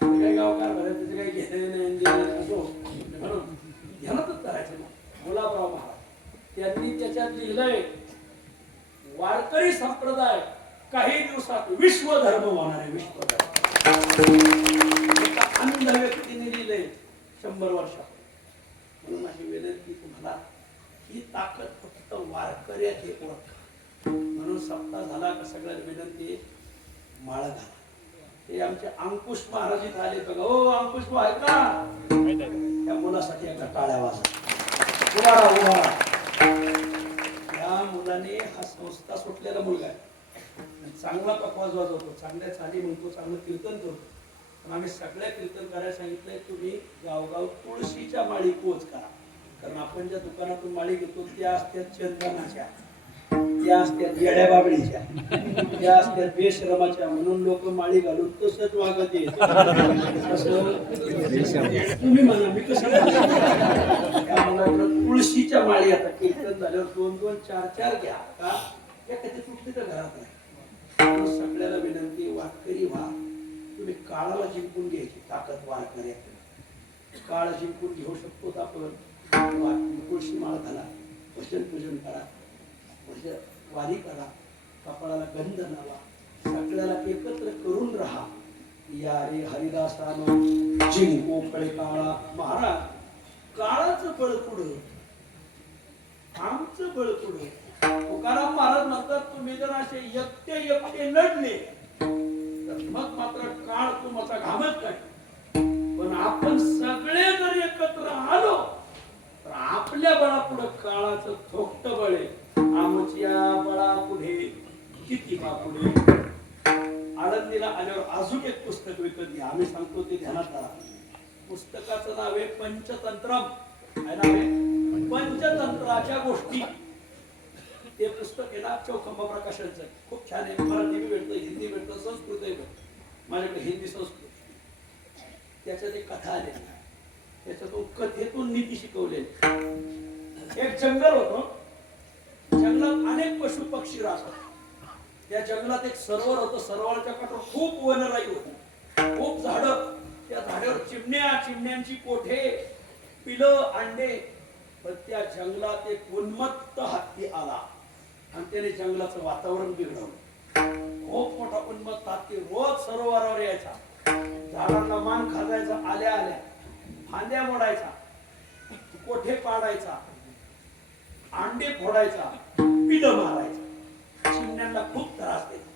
काही गावकार भरत त्याचे काही घेणे असो म्हणून ध्यानातच करायचं ना. गुलाबराव महाराज त्यांनी त्याच्यात लिहिलंय, वारकरी संप्रदाय काही दिवसात विश्वधर्म होणार आहे. एका अंध व्यक्तीने लिहिलंय 100 वर्षात. म्हणून माझी विनंती तुम्हाला, ही ताकद फक्त वारकऱ्यात हे ओळख. म्हणून सप्ताह झाला का सगळ्यांना विनंती, माळ घाला. ते आमचे अंकुश महाराज इथं आले बघा. ओ अंकुश भाऊ आहे का? त्या मुलासाठी एका टाळ्या वाजवा. या मुलाने हा संस्था सुटलेला मुलगा आहे, चांगला पकवाज वाजवतो, चांगल्या चाली म्हणतो, चांगलं कीर्तन करतो. पण आम्ही सगळ्या कीर्तन करायला सांगितलंय, तुम्ही गावगाव तुळशीच्या माळी पोच करा. कारण आपण ज्या दुकानातून माळी घेतो त्या असतात चंदनाच्या, त्या असतात येड्या बाबळीच्या, त्या असतात बेशरमाच्या. म्हणून लोक माळी घालून तसंच वागत येत. तुम्ही म्हणा, मी कसं तुळशीच्या माळी. आता कीर्तन झाल्यावर 2-2, 4-4 घ्या का, या कधी तुटली तर घरात नाही. सगळ्याला विनंती, वारकरी व्हा. तुम्ही काळाला जिंकून घ्यायची ताकद वारकऱ्याकडे. काळ जिंकून घेऊ शकतो आपण. तुळशी माळ घाला, भजन पूजन करा, वारी करा, कपाळाला गंध लावा, सगळ्याला एकत्र करून राहा. या रे हरिदासानं जिंको फळे काळा. महाराज, काळाचं बळ पुढं, आमचं बळ पुढं. तुकाराम महाराज म्हणतात, तुम्ही जर असे एकटे लढले तर मग मात्र काळ तुमचा घामच काय. पण आपण सगळे जर एकत्र आलो तर आपल्या बळापुढे काळाचं थोकट बळ आहे. आमच्या बळा पुढे किती बापुढे. आळंदीला आल्यावर अजून एक पुस्तक विकत घ्या. आम्ही सांगतो ते ध्यानात करा. पुस्तकाचं नाव आहे पंचतंत्रम. काय नाव आहे? पंचतंत्राच्या गोष्टी. ते पुस्तक आहे ना, चौखंबा प्रकाशनचं. खूप छान आहे. मराठी बी भेटतं, हिंदी भेटतं, संस्कृतही भेटतं. माझ्याकडे हिंदी संस्कृत. त्याच्यात एक कथा आली, त्याच्यातून कथेतून नीती शिकवले. एक जंगल होतं, जंगलात अनेक पशु पक्षी राहतात. त्या जंगलात एक सरोवर होतं. सरोवराच्या काठावर खूप वनराई होती, खूप झाडं. त्या झाडावर चिमण्यांची कोठे, पिलं, अंडे. पण त्या जंगलात एक उन्मत्त हत्ती आला आणि त्याने जंगलाचं वातावरण बिघडवलं. खूप मोठा उन्मत्त हत्ती रोज सरोवरावर यायचा, झाडांना मान खाजायचा, आल्या आल्या फांद्या मोडायचा, कोठे पाडायचा, अंडे फोडायचा, पिलं मारायचा. चिमण्यांना खूप त्रास द्यायचा.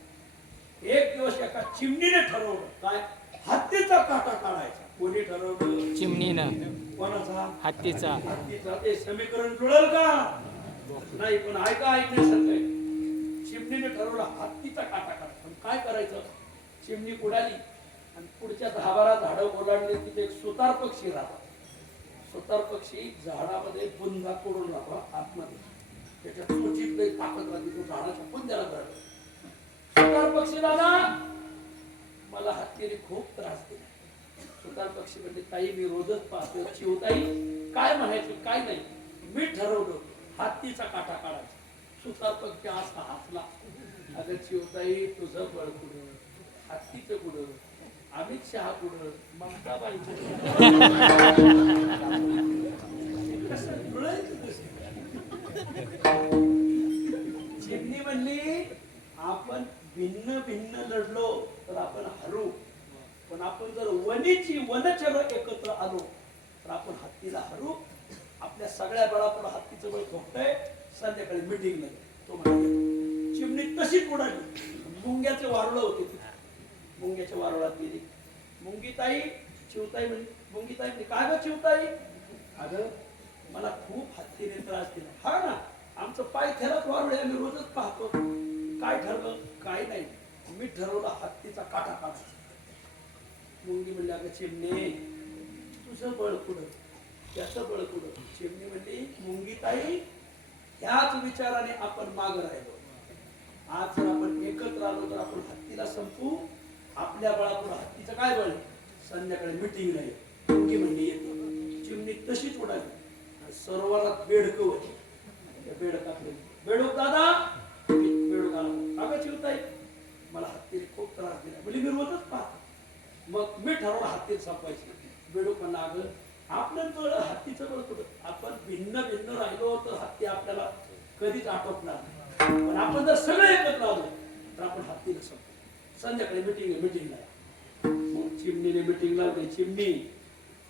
एक दिवस एका चिमणीने ठरवलं, काय, हत्तीचा काटा काढायचा. कोणी ठरवलं? चिमणीनं. कोणाचा? हत्तीचा. हत्तीचा. ते समीकरण जुळल का? नाही, पण ऐकण्यासारखं आहे. चिमणीने ठरवलं हत्तीचा काटा काढ. पण काय करायचं? चिमणी उडाली आणि पुढच्या 10-12 झाडं ओलांडली. तिथे एक सुतार पक्षी राहतात. सुतार पक्षी झाडामध्ये बुंदा कोडून राहतो आतमध्ये. त्याच्या चोचीत लई ताकद राहते. तो झाडाच्या बुंद्याला धरतो. सुतार पक्षीला ना, मला हत्तीने खूप त्रास दिला. सुतार पक्षी म्हणजे, ताई मी रोजच पाहतो. चिवताई काय म्हणायचं? काय नाही, मी ठरवलं हत्तीचा काटा काढायचा. सुतार पक्षी असा हसला. अगं चिवताई, तुझं बळ कुठं, हत्तीचं कुठं, अमित शहा कुठं, ममताबाई चिमणी म्हणली, आपण भिन्न भिन्न लढलो तर आपण हरू. पण आपण जर वनचर एकत्र आलो तर आपण हत्तीला हरू. आपल्या सगळ्या बळापुढे हत्तीचं बळ थोपतंय. संध्याकाळी मिटिंग नाही. तो म्हणाला, चिमणी तशीच उडाली. मुंग्याचे वारुळ होते तिथे. मुंग्याच्या वारुळात गेली. मुंगीताई, चिवताई म्हणली, मुंगीताई म्हणली, काय ग चिवताई? अगं मला खूप हत्तीने त्रास दिला. हा ना, आमचं पाय थेलाच वारुळ आहे, आम्ही रोजच पाहतो. काय ठरलं? काय नाही, मी ठरवलं हत्तीचा काटा काढायचा. मुंगी म्हणली, अगं चिमणे, तुझं बळ कुठं, त्याचं बळ कुठं? चिमणी म्हणली, मुंगीताई, ह्याच विचाराने आपण माग राहिलो. आज जर आपण एकत्र आलो तर आपण हत्तीला संपू. आपल्या बळापुढे हत्तीचं काय बळ? संध्याकाळी मिटिंग नाही मुंगी म्हणली येतो चिमणी तशीच उडाली सरोवरात बेडकं होती. त्या बेडकातले बेडूक दादा बेडूक आला अगं चिवताई मला हत्तीने खूप त्रास दिला म्हणजे मी रोजच पाहतो. मग मी ठरवलं हत्तीत संपायची. बेडूक म्हणला अगं आपलं बळ हत्तीचं बळ कुठं? आपण भिन्न भिन्न राहिलो तर हत्ती आपल्याला कधीच आटोपणार नाही. पण आपण जर सगळे एकत्र आलो तर आपण हत्तीला संपतो. संध्याकाळी मिटिंग मग चिमणीने मिटिंग लावली. चिमणी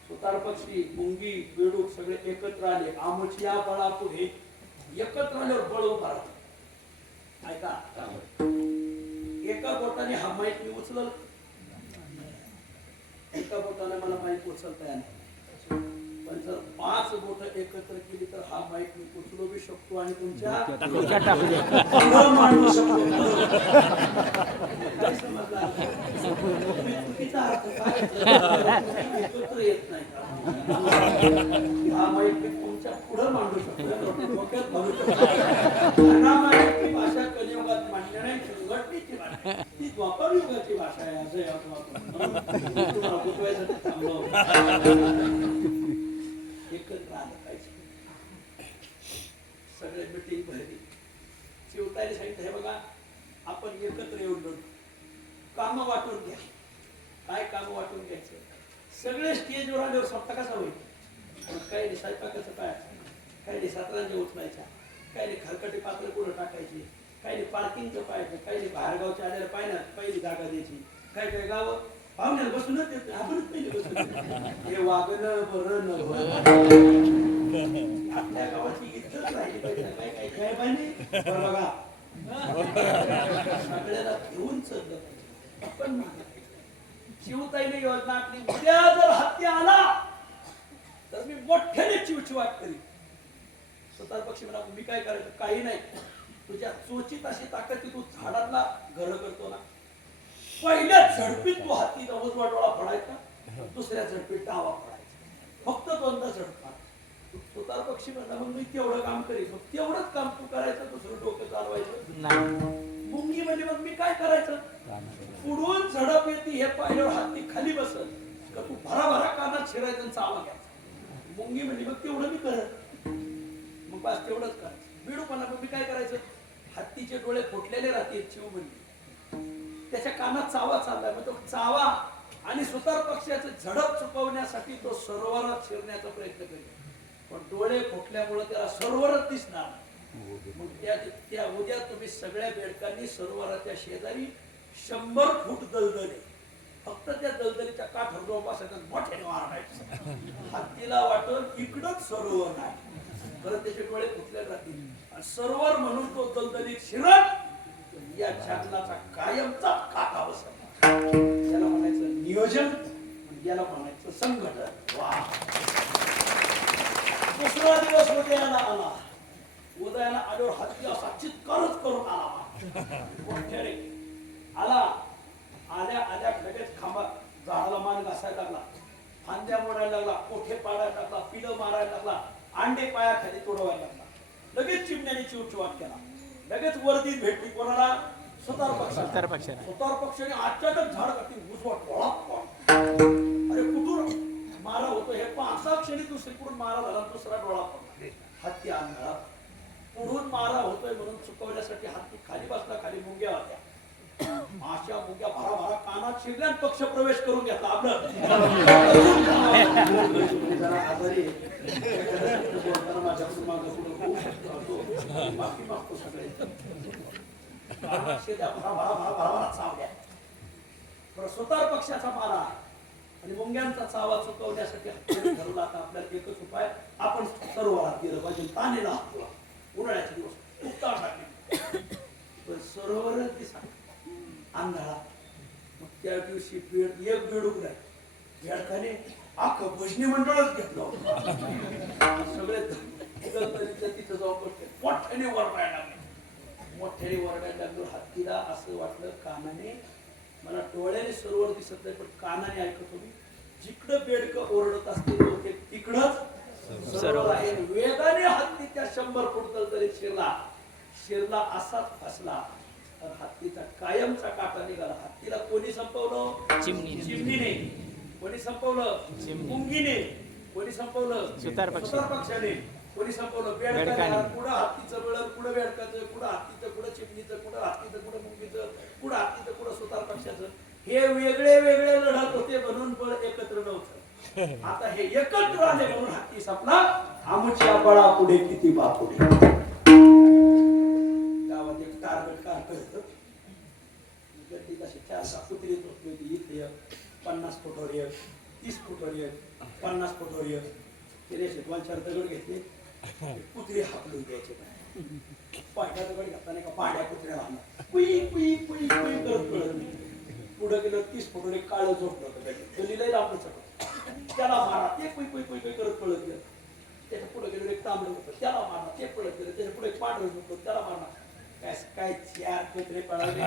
सुतार पक्षी मुंगी बेडूक सगळे एकत्र आले. आमची या बळापुढे एकत्र आल्यावर बळ उभा राहतो. ऐका एका बोटाने हा माईक मी उचलल एका बोटाने मला माईक उचलता येणार पण जर 5 बोट एकत्र केली तर हा माईक मी उचलू बी शकतो आणि तुमच्या मांडू शकतो. काय समजला? चुकीचा अर्थ काय एकत्र येत नाही हा माईक मी तुमच्या पुढे मांडू शकतो डोक्यात घालू शकतो. ही भाषा कलियुगात मांडली नाही संघटनेची भाषा ती द्वापर युगाची भाषा आहे असं तुम्हाला गुंतवायसाठी थांबलो. एकत्र आलं पाहिजे. सगळे मिटिंग भरली. चिवताईने सांगितलं हे बघा आपण एकत्र येऊन लढू. काम वाटून घ्या. काय काम वाटून घ्यायचं? सगळे स्टेजवर आल्यावर स्वतः कसा होईल? काही स्वयंपाकाचं काय काही सातरांच्या उचलायच्या काही खरकटी पात्र कुठं टाकायची काही पार्किंगचं पाहायचं काही बाहेरगावच्या आल्याला पाहिजे पहिली जागा द्यायची काय काय गाव पाहुण्याला बसूनच येत आपणच पहिले बसून हे वागणं बरं न आपल्या गावाची इज्जत राहिली पाहिजे. काय काय काय पाहिजे बघा सगळ्याला घेऊन चाललं पाहिजे. आपण शिवताईने योजना आखली उद्या जर हत्ती आला तर मी मोठ्याने चिवचिवाट करीन. स्वतः पक्षी म्हणा मी काय करायचं? काही नाही. तुझ्या चोचीत अशी ताकद की तू झाडातला घर करतो ना पहिल्या झडपीत तू हत्तीचा उजवा डोळा फोडायचा दुसऱ्या झडपीत डावा फोडायचा फक्त 2दा झडपा. स्वतः पक्षी म्हणला मग मी तेवढं काम करीन. मग तेवढंच काम तू करायचं दुसरं डोकं चालवायचं. मुंगी म्हणजे मग मी काय करायचं? पुढून झडप येते हे पाहिल्यावर हत्ती खाली बसल का तू भराभरा कानात शिरायचं आणि चावा घ्यायचा. मुंगी म्हणजे मग तेवढं मी करत मग बस तेवढंच करायचं. बेडूकपणा मग मी काय करायचं? हत्तीचे डोळे फुटलेले राहतील चिव म्हणजे त्याच्या कानात चावा चाललाय मग तो चावा आणि सुतार पक्षाचं झडप चुकवण्यासाठी तो सरोवरात शिरण्याचा प्रयत्न करेल पण डोळे फुटल्यामुळे त्याला सरोवरच दिसणार. मग त्या उद्या तुम्ही सगळ्या बेडकांनी सरोवराच्या शेजारी 100 फूट दलदली फक्त त्या दलदलीच्या काठावर बसायचं मोठ्याने मारायचं. हत्तीला वाटत इकडंच सरोवर नाही परत त्याचे डोळे फुटले राहतील आणि सरोवर म्हणून तो दलदलीत शिरत या जंगलाचा कायमचा काटा बसला. याला म्हणायचं नियोजन याला म्हणायचं संघटन. वा. दुसरा दिवस उदयाला आला. उदयाला आल्यावर हत्ती असा चित्कारच करून आला मोठ्याने आला. आल्या आल्या लगेच खांबा झाडाला मान घासायला लागला फांद्या मोडायला लागला कोठे पाडायला लागला पिलं मारायला लागला अंडे पायाखाली तोडवायला लागला. लगेच चिमण्याने चिवचिवाट केला. लगेच वर्दीत भेटली कोणाला? सुतार पक्षाने. सुतार पक्षाने अचानक झाड काढली उजवा डोळा अरे कुठून मारा होतो हे पाहता क्षणी दुसरीकडून मारा झाला दुसरा डोळा पडला. हत्ती आंधळा पुढून मारा होतोय म्हणून चुकवण्यासाठी हत्ती खाली बसला. खाली मुंग्या होत्या. अशा मुंग्या भराभरा कानात शिरल्या पक्ष प्रवेश करून घेतला. आपलं सुतार पक्षाचा मारा आणि मुंग्यांचा चावा चुकवण्यासाठी ठरवला. आता आपल्याला एकच उपाय आपण सरोवरात गेलं पाहिजे. तानेला उन्हाळ्याचे दिवस उत्ताळ टाकले सरोवरच दिसा अंधारा. मग त्या दिवशी एक बेडूक नाही बेडकाने अख्खं भजनी मंडळच घेतलं. सगळे तिथं जाऊन बसले मोठ्याने वरडायला लागले. मोठ्याने वरडायला लागलो. हत्तीला असं वाटलं कानाने मला डोळ्याने सरोवर दिसत नाही पण कानाने ऐकत होती. जिकडं बेडकं ओरडत असतील होते तिकडंच सरोवर आहे. वेगाने हत्ती त्या 100 फूट तरी शिरला असाच फसला तर हत्तीचा कायमचा काटा निघाला. हत्तीला कोणी संपवलं? चिमणीने. कोणी संपवलं? मुंगीने. कोणी संपवलं? सुतार पक्षाने. कोणी संपवलं? बेडकाने. कुठं हत्तीचं बळण, कुठं बेडकाचं, कुठं हत्तीचं, कुठं चिमणीचं, कुठं हत्तीचं, कुठं मुंगीचं, कुठं हत्तीचं, कुठं सुतार पक्षाचं. हे वेगळे वेगळे लढत होते म्हणून बळ एकत्र नव्हतं. आता हे एकत्र आले म्हणून हत्ती संपला. आमच्या बळा पुढे किती बापुढे. गावात एक टार्गेट कार करत गर्दी कशी 4-6 कुत्री होती. इथे 50 फुटावर एक, 30 फुटावर एक, 50 फुटावर एक. त्याने 2-4 दगड घेतले. कुत्री हाकलून द्यायचे. पांढऱ्या दगड घेताना का पांढऱ्या कुत्र्याला आणला. कुई कुई कुई कुई करत कळत नाही. पुढे गेलं 30 फुटावर एक काळं झोपलं होतं. गलीला लावलं सगळं. त्याला मारा. ते कुई कुई कुई कुई करत कळत गेलं. त्याच्या पुढे गेलं एक तांबडं होतं. त्याला मारणार. ते पळत गेलं. त्याच्या पुढे एक पांढरं झोपलं. त्याला मारणार. काय 4 कुत्रे पळाले.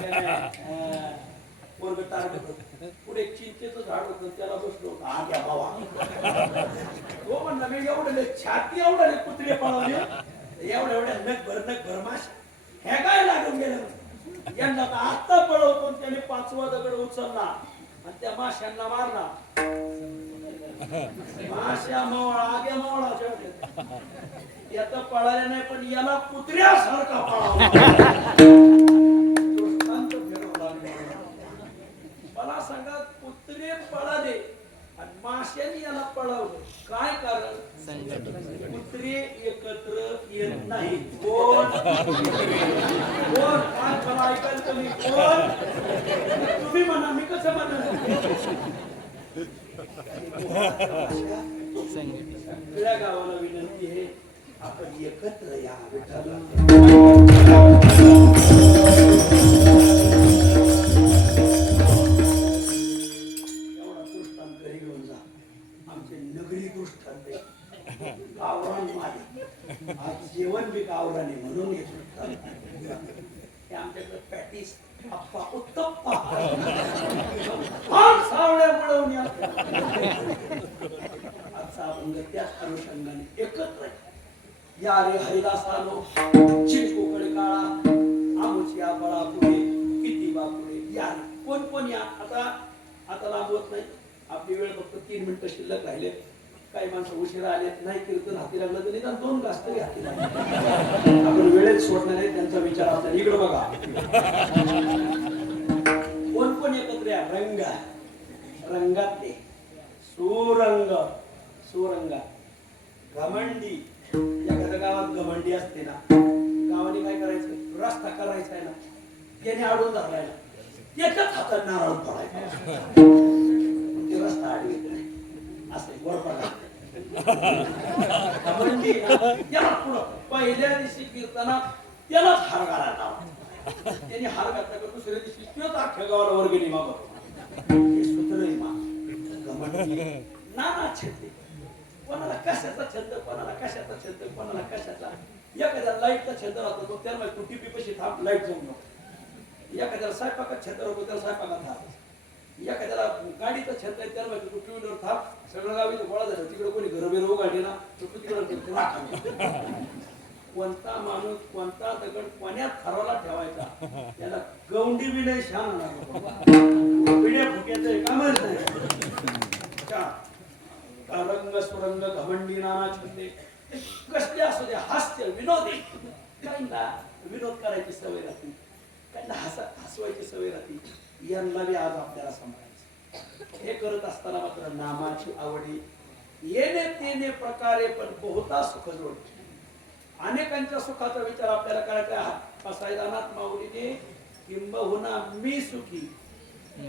वर्ग टार्गेट होतं. पुढे चिंचेचं झाड होतं. त्याला बसलो होतं. हा घ्या बाबा. हो म्हणला मी एवढे छाती एवढे कुत्रे पळवले. एवढ्या नग भर माश हे काय लागून गेलं. यांना आता पळवतो. त्याने 5वा दगड उचलला आणि त्या माश्यांना मारला. माश्या मवळा आगे मवळा याचा पळाले नाही पण याला कुत्र्यासारखा पळाला. मला सांगा कुत्रे पळाले आणि माश्यांनी याला पळवलं. काय कारण? कुत्रे एकत्र येत नाही. कोण काय मला ऐकायला कमी. कोण तुम्ही म्हणा मी कसं म्हणा. सगळ्या गावाला विनंती आहे आपण एकत्र या. एवढा दृष्टांत घरी घेऊन जा. आमचे नगरी दृष्टांत गावरान माझे आज जेवण बी गावराने म्हणून हे आमच्याकडे पॅटीस अप्पा उत्तप्पा सावळ्या पळवून आजचा अभंग त्याच अनुषंगाने एकत्र या रे हरिदासानो चिंचकोकडे काळा आमुच्या बळा पुढे किती बा पुढे या. कोण कोण या. आता लांबवत नाही. आपली वेळ फक्त 3 मिनिटं शिल्लक राहिले. काही माणसं उशिरा आले नाही. कीर्तन हाती लागलं तर निदान 2 तास तरी हाती लागले. आपण वेळेत सोडणार आहे त्यांचा विचार असला. इकडे बघा कोण कोण एकत्र या. रंगातले सुरंग घमंडी. एखाद्या गावात घमंडी असते ना. गावाने काय करायचं. रस्ता करायचा आहे ना. त्याने अडवून धरायला. त्याच्याच हातात नारळ पडायचा. ते रस्ता अडवित नाही असे गोरपडा. घमंडी याला पुढं पहिल्या दिवशी कीर्तनात त्यालाच हार घालायला लावा. त्याने हार घातला तर दुसऱ्या दिवशी तोच अख्ख्या गावाला वर्गणी मागवतो. हे सूत्र आहे मा. घमंडी नाना छंद. कोणाला कशाचा छंद, कोणाला कशाचा छंद, कोणाला कशाचा. एखाद्या लाईटचा छंद राहतो तो त्याला तू टीपी पशी थांब लाईट जाऊन नको. एखाद्याला स्वयंपाकात छंद राहतो त्याला स्वयंपाकात थांब. एखाद्याला गाडीचा छंद आहे त्याला माहिती तू 2 व्हीलर थांब. सगळं गावी गोळा झालं. तिकडे कोणी घरबेर उघाडी ना तर तू तिकडे. कोणता माणूस कोणता दगड कोण्यात ठरवला ठेवायचा त्याला गौंडी विनय शान पिढ्या फुक्याचं काम रंग सुरंग घमंडी नाना छंदे कसले असू दे. हास्य विनोदी. काहींना विनोद करायची सवय राहते. काहींना हसवायची सवय राहते. यांना बी आज आपल्याला सांभाळायचं. हे करत असताना मात्र नामाची आवडी येणे तेने प्रकारे पण बहुता सुख जोड. अनेकांच्या सुखाचा विचार आपल्याला करायचा. पसायदानात माऊलीने किंबहुना मी सुखी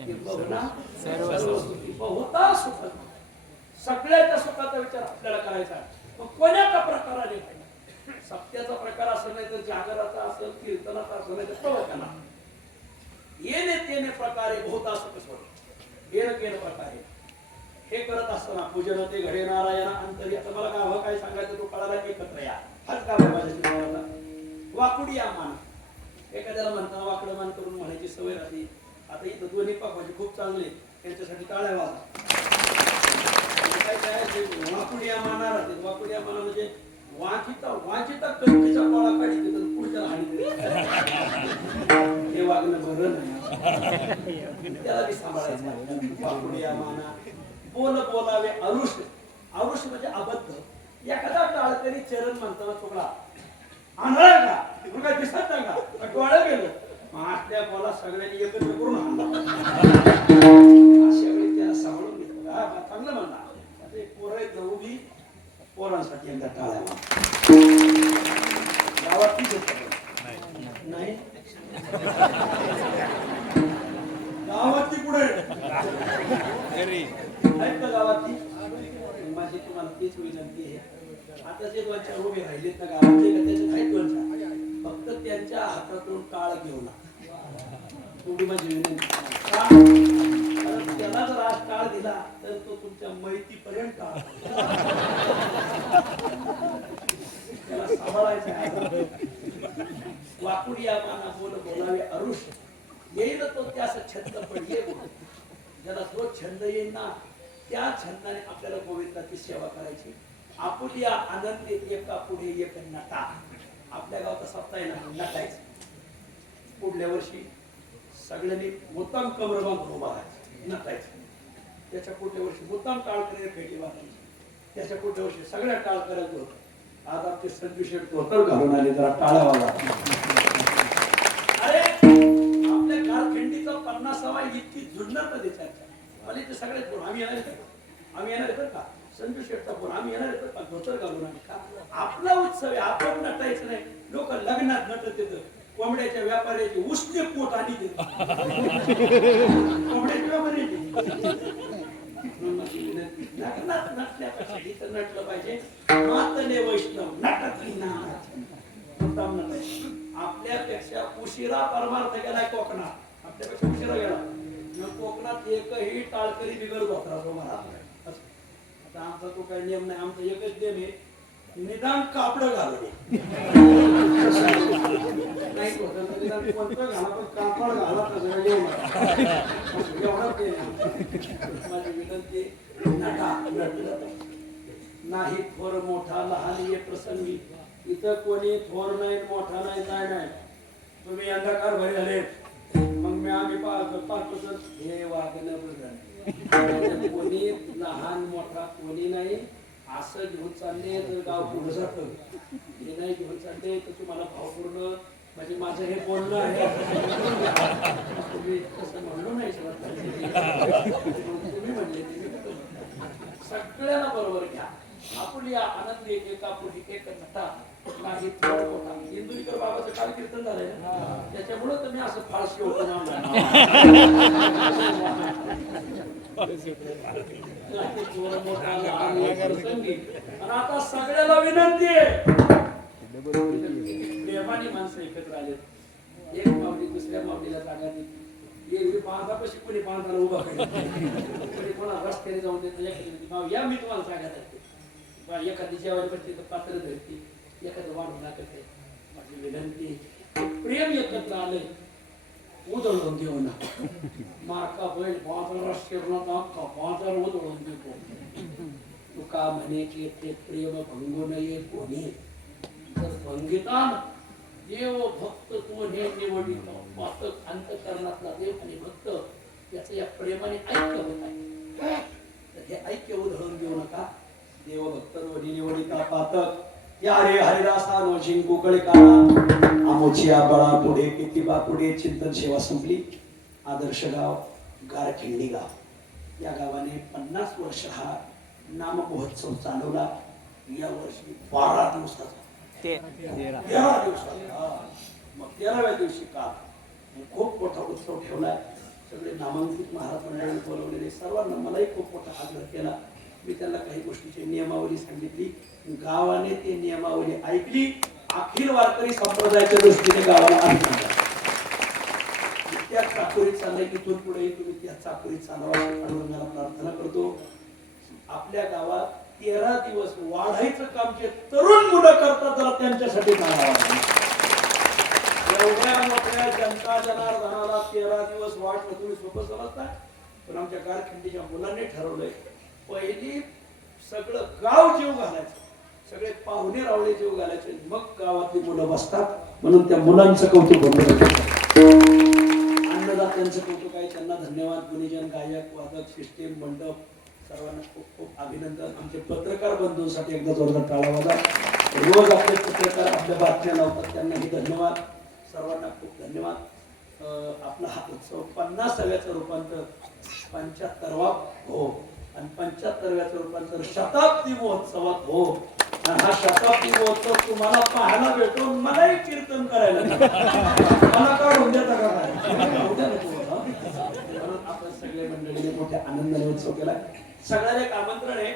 किंबहुना सर्व सुखी बहुता सुख. सगळ्याच्या सुखाचा विचार आपल्याला करायचा. मग कोण्याचा प्रकाराने. सत्याचा प्रकार असेल नाही तर जागराचा असेल, कीर्तनाचा असेल नाही तर प्रवचना. येणे तेने प्रकारे बहुता सुख सोड. येणं केलं प्रकारे हे करत असताना पूजन ते घडे नारायण अंतरी. आता मला काय हवं काय सांगायचं तो कळाला एकत्र या. हाच का माझ्या वाकुडी या मान. एखाद्याला म्हणताना वाकडं मान करून म्हणायची सवय राहते. आता इथं दोन्ही पाकवाचे खूप चांगले त्यांच्यासाठी टाळ्या वाजवा. वाकुडिया माना राहते. वाकुडिया माना म्हणजे वाचिता कंठीचा पाळा काढी पुढच्या हाडी. हे लागणं बरं नाही. त्याला बी सांभाळायचं. वाकुडिया माना बोल बोलावे अरुष. अरुष म्हणजे अबद्ध. एखादा टाळकरी चरण म्हणताना चुकला आंधळा का मग काय दिसत नाही का डोळ्या गेलो मग आपल्या बोला सगळ्यांनी एकत्र करून आणला. अशा वेळी त्याला सांभाळून घेतलं. हा चांगलं म्हणला पोरं जाऊ बी पोरांसाठी एकदा टाळ्या गावात ती नाही गावातली पुढे आहेत का गावातली. माझी तुम्हाला तीच विनंती आहे. आता जे 2-4 उभे राहिलेत ना गावातले त्याचे आहेत 2-4 फक्त त्यांच्या हातातून टाळ घेऊ नका. तुम्ही माझी विनंती कारण त्याला जर आज टाळ दिला तर तो तुमच्या मैतीपर्यंत टाळ त्याला सांभाळायचा. वाकुडिया माना बोल बोलावे अरुष. येईल तो त्यास छंद पडले. ज्याला जो छंद येईल ना त्या छंदाने आपल्याला गोविंदाची सेवा करायची. आपुलिया आनंदी एका पुढे एक नटा. आपल्या गावात सप्ताह आहे ना नटायचं. पुढल्या वर्षी सगळ्यांनी मुद्दाम कमर बांधून उभा राहायचं नटायचं. त्याच्या पुढल्या वर्षी मुद्दाम टाळकरी फेटी बांधायची. त्याच्या पुढल्या वर्षी सगळ्या टाळकऱ्या होत. आज आपले संजू शेठ धोतर घालून आले जरा टाळ्या वाला. अरे आपल्या गारखंडीचा 50वा इतकी जुन्नर मध्ये चर्चा मला ते सगळ्यात फोन आम्ही येणार येतो का संजू शेठचा फोन आम्ही येणार येतो का धोतर घालून आम्ही का. आपला उत्सव आहे आपण नटायचं नाही. लोक लग्नात नटत येतं. कोंबड्याच्या व्यापाऱ्याची उष्णे पोट आणि देत कोंबड्याच्या व्यापाऱ्याची लग्नात नटल्यापेक्षा इथं नटलं पाहिजे. मातले वैष्णव नटत आपल्यापेक्षा उशिरा परमार्थ गेलाय कोकणात. आपल्यापेक्षा उशिरा गेला. कोकणात एकही टाळकरी बिगर धोतराचो महाराज. आता आमचा तो काही नियम नाही. आमचा एकच नियम आहे निदान कापड घालणे नाही निदान कोणतं घाला पण कापड घाला तसं एवढं ते माझी विनंती नटा नाही थोर मोठा लहान ये प्रसंगी. इथं कोणी थोर नाही मोठा नाही काय नाही. तुम्ही अंधकार भरी झाले मग मी आम्ही पाहतो हे वागणं बघ. कोणी लहान मोठा कोणी नाही. असं घेऊन चालले तर गाव पुढे जात. हे नाही घेऊन चालले तर तुम्हाला भावपूर्ण म्हणजे माझं हे बोलणं आहे तुम्ही तसं म्हणलो नाही तुम्ही म्हणले सगळ्यांना बरोबर घ्या. आपुलिया आनंदी एका पुढे एक नटा नाही मोठा. इंदुरीकर बाबाचं काल कीर्तन झालंय त्याच्यामुळे तर मी असं फाळशी होतो. आता सगळ्याला विनंती आहे प्रेमाने माणसं एकत्र आले. एक मावली दुसऱ्या मावलीला जागा दिली. एरवी बांधापाशी कोणी बांधाला उभा कोणी कोणा रस्त्याने जाऊन देत माव या मी तुम्हाला जागा देते. एखादी जेवायला बसते तर पात्र धरते एखादं वाढून करते. माझी विनंती प्रेम एकत्र आलंय उधळून देऊ ना. माका बैल बाजारात शिरला का बाजार उधळून देतो. तुका म्हणे की ते प्रेम भंगू नये कोणी. जर भंगितान देव भक्त तो हे निवडितो. पातक अंतकरणातला देव आणि भक्त याचं या प्रेमाने ऐक्य होत आहे. तर हे ऐक्य उधळून देऊ नका. देव भक्त वडी निवडिता पातक या रे हरिदासा नो जिंकू कळकाला आमोची आबळा पुढे किती बा पुढे चिंतन सेवा संपली. आदर्श गाव गारखिंडी गाव या गावाने 50 वर्ष हा नाम महोत्सव चालवला. या वर्षी 12 दिवसाचा 13 दिवसाचा मग 13व्या दिवशी काल खूप मोठा उत्सव ठेवलाय. सगळे नामांकित महाराज मंडळाने बोलवलेले सर्वांना मलाही खूप मोठा आग्रह केला. मी त्यांना काही गोष्टीची नियमावली सांगितली. गावाने ते नियमावली ऐकली. अखिल वारकरी संप्रदायाच्या दृष्टीने गावाला आणलं. त्या चाकोरीत चाललंय इथून पुढे तुम्ही त्या चाकोरीत चालवा अशी प्रार्थना करतो. आपल्या गावात 13 दिवस वाढायचं काम जे तरुण मुलं करतात जरा त्यांच्यासाठी काढावं. एवढ्या मोठ्या जनता जनार्दनाला 13 दिवस वाढ तुम्ही सोपं समजताय. पण आमच्या गारखिंडीच्या मुलांनी ठरवलंय पहिली सगळं गाव जीव घालायचं. सगळे पाहुणे रावळे जीव घालायचे मग गावातली मुलं बसतात. म्हणून त्या मुलांचं कौतुक होतं. सिस्टीम मंडप सर्वांना खूप खूप अभिनंदन. आमचे पत्रकार बंधूंसाठी एकदा जोरदार टाळा वाजा. रोज आपले पत्रकार आपल्या बातम्या लावतात त्यांनाही धन्यवाद. सर्वांना खूप धन्यवाद. आपला हा उत्सव 50व्याचं रूपांतर 75वा हो आणि 75व्याचं रूपांतर शताब्दी महोत्सवात हो. आणि हा शताब्दी महोत्सव तुम्हाला पाहायला भेटून मलाही कीर्तन करायला मला काढून देता का आपण सगळे मंडळीने मोठ्या आनंदाने उत्सव केला. सगळ्याला एक आमंत्रण आहे.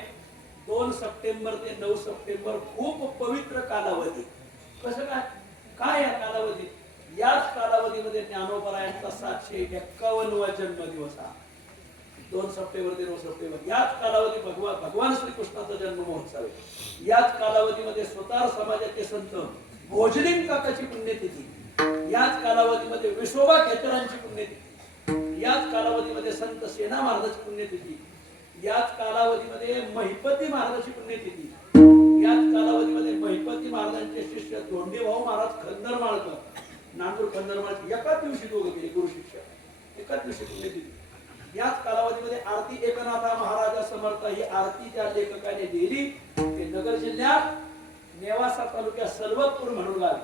2 सप्टेंबर ते 9 सप्टेंबर खूप पवित्र कालावधी. कसं काय या कालावधीत? याच कालावधीमध्ये ज्ञानोबरायांचा 751वा जन्मदिवस हा 2 सप्टेंबर ते 9 सप्टेंबर. याच कालावधी भगवान श्रीकृष्णाचा जन्म महोत्सव आहे. याच कालावधीमध्ये स्वतः समाजाचे संत भोजलिंग काकाची पुण्यतिथी. याच कालावधीमध्ये विश्वोबा खेचरांची पुण्यतिथी. याच कालावधीमध्ये संत सेना महाराजांची पुण्यतिथी. याच कालावधीमध्ये महिपती महाराजांची पुण्यतिथी. याच कालावधीमध्ये महिपती महाराजांचे शिष्य धोंडीभाऊ महाराज खंदरमाळकर नांदूर खंदरमाळ एकाच दिवशी दोघे गेले गुरु शिष्य एकाच दिवशी पुण्यतिथी. याच कालावधीमध्ये आरती एकनाथा महाराजा समर्थ ही आरती त्या लेखकाने दिली. ते नगर जिल्ह्यात नेवासा तालुक्यात सलबतपूर म्हणून गाव.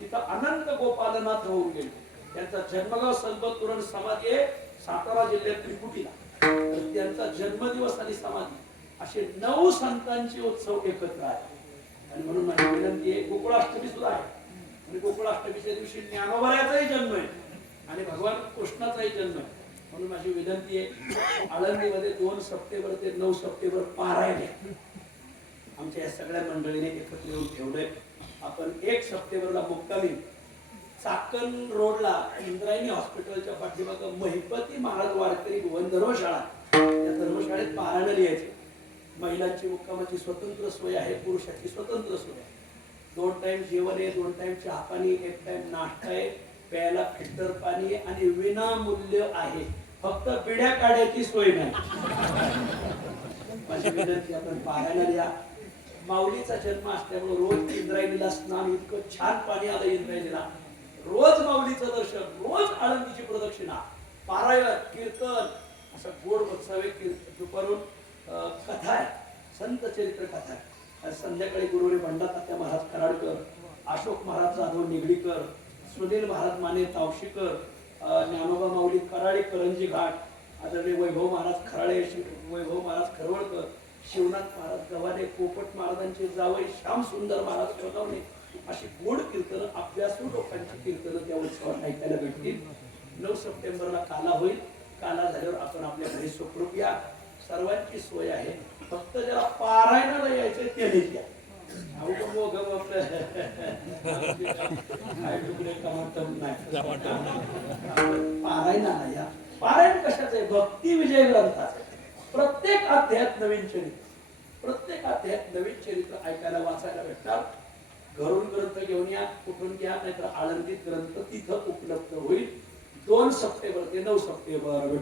तिथं अनंत गोपालनाथ होऊन गेले. त्यांचा जन्मगाव सलबतपूर समाधी आहे सातारा जिल्ह्यात त्रिकुटीला. तर त्यांचा जन्मदिवस आणि समाधी असे 9 संतांचे उत्सव एकत्र आहे. आणि म्हणून माझी विनंती आहे, गोकुळाष्टमी सुद्धा आहे आणि गोकुळाष्टमीच्या दिवशी ज्ञानोबरायाचाही जन्म आहे आणि भगवान कृष्णाचाही जन्म आहे. म्हणून माझी विनंती आहे, आळंदीमध्ये 2 सप्टेंबर ते 9 सप्टेंबर पारायण आहे. आमच्या या सगळ्या मंडळीने एकत्र येऊन ठेवलंय. आपण 1 सप्टेंबरला मुक्कामी चाकण रोडला इंद्रायणी हॉस्पिटलच्या पाठीमागे महिपती महाराज वारकरी भुवन धर्मशाळा त्या धर्मशाळेत पारायण लिहायचे. महिलांची मुक्कामाची स्वतंत्र सोय आहे, पुरुषाची स्वतंत्र सोय आहे. 2 टाइम जेवण आहे, 2 टाइम चहा पाणी, 1 टाइम नाश्ता आहे, प्यायला फिल्टर पाणी आहे आणि विनामूल्य आहे. फक्त पिढ्या काढायची सोय नाही. माझी विनंती, आपण पारायण लिहा. माऊलीचा जन्म असल्यामुळे रोज इंद्रायणीला स्नान, इतकं छान पाणी आलं इंद्रायणीला. रोज माऊलीचं दर्शन, रोज आळंदीची प्रदक्षिणा, पारायण, कीर्तन, असं गोड उत्सव आहे. दुपारून कथा आहे, संत चरित्र कथा आहे. संध्याकाळी गुरुवारी भंडातात्या महाराज कराडकर, अशोक महाराज जाधव निगडीकर, सुनील महाराज माने तावशीकर, ज्ञानोबा माऊली कराळे करंजी घाट, आदरणीय वैभव महाराज खराळे, वैभव महाराज खरवळकर, शिवनाथ महाराज गव्हाणे, पोपट महाराजांचे जावई श्याम सुंदर महाराज सोनवणे, अशी गोड कीर्तन, अभ्यासू लोकांची कीर्तन त्या उत्सवात ऐकायला भेटतील. 9 सप्टेंबरला काला होईल. काला झाल्यावर आपण आपल्या घरी सुखरूप या. सर्वांची सोय आहे. फक्त ज्याला पारायणाला यायचं त्याने या. पारायणाला या. पारायण कशाचं आहे? भक्ती विजय ग्रंथाचं. प्रत्येक अध्यायात नवीन चरित्र, प्रत्येक अध्यायात नवीन चरित्र ऐकायला वाचायला भेटणार. घरून ग्रंथ घेऊन या, कुठून घ्या, नाहीतर आळंदीत ग्रंथ तिथं उपलब्ध होईल. 2 सप्टेंबर ते 9 सप्टेंबर.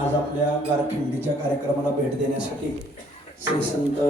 आज आपल्या गारखिंडीच्या कार्यक्रमाला भेट देण्यासाठी श्री संत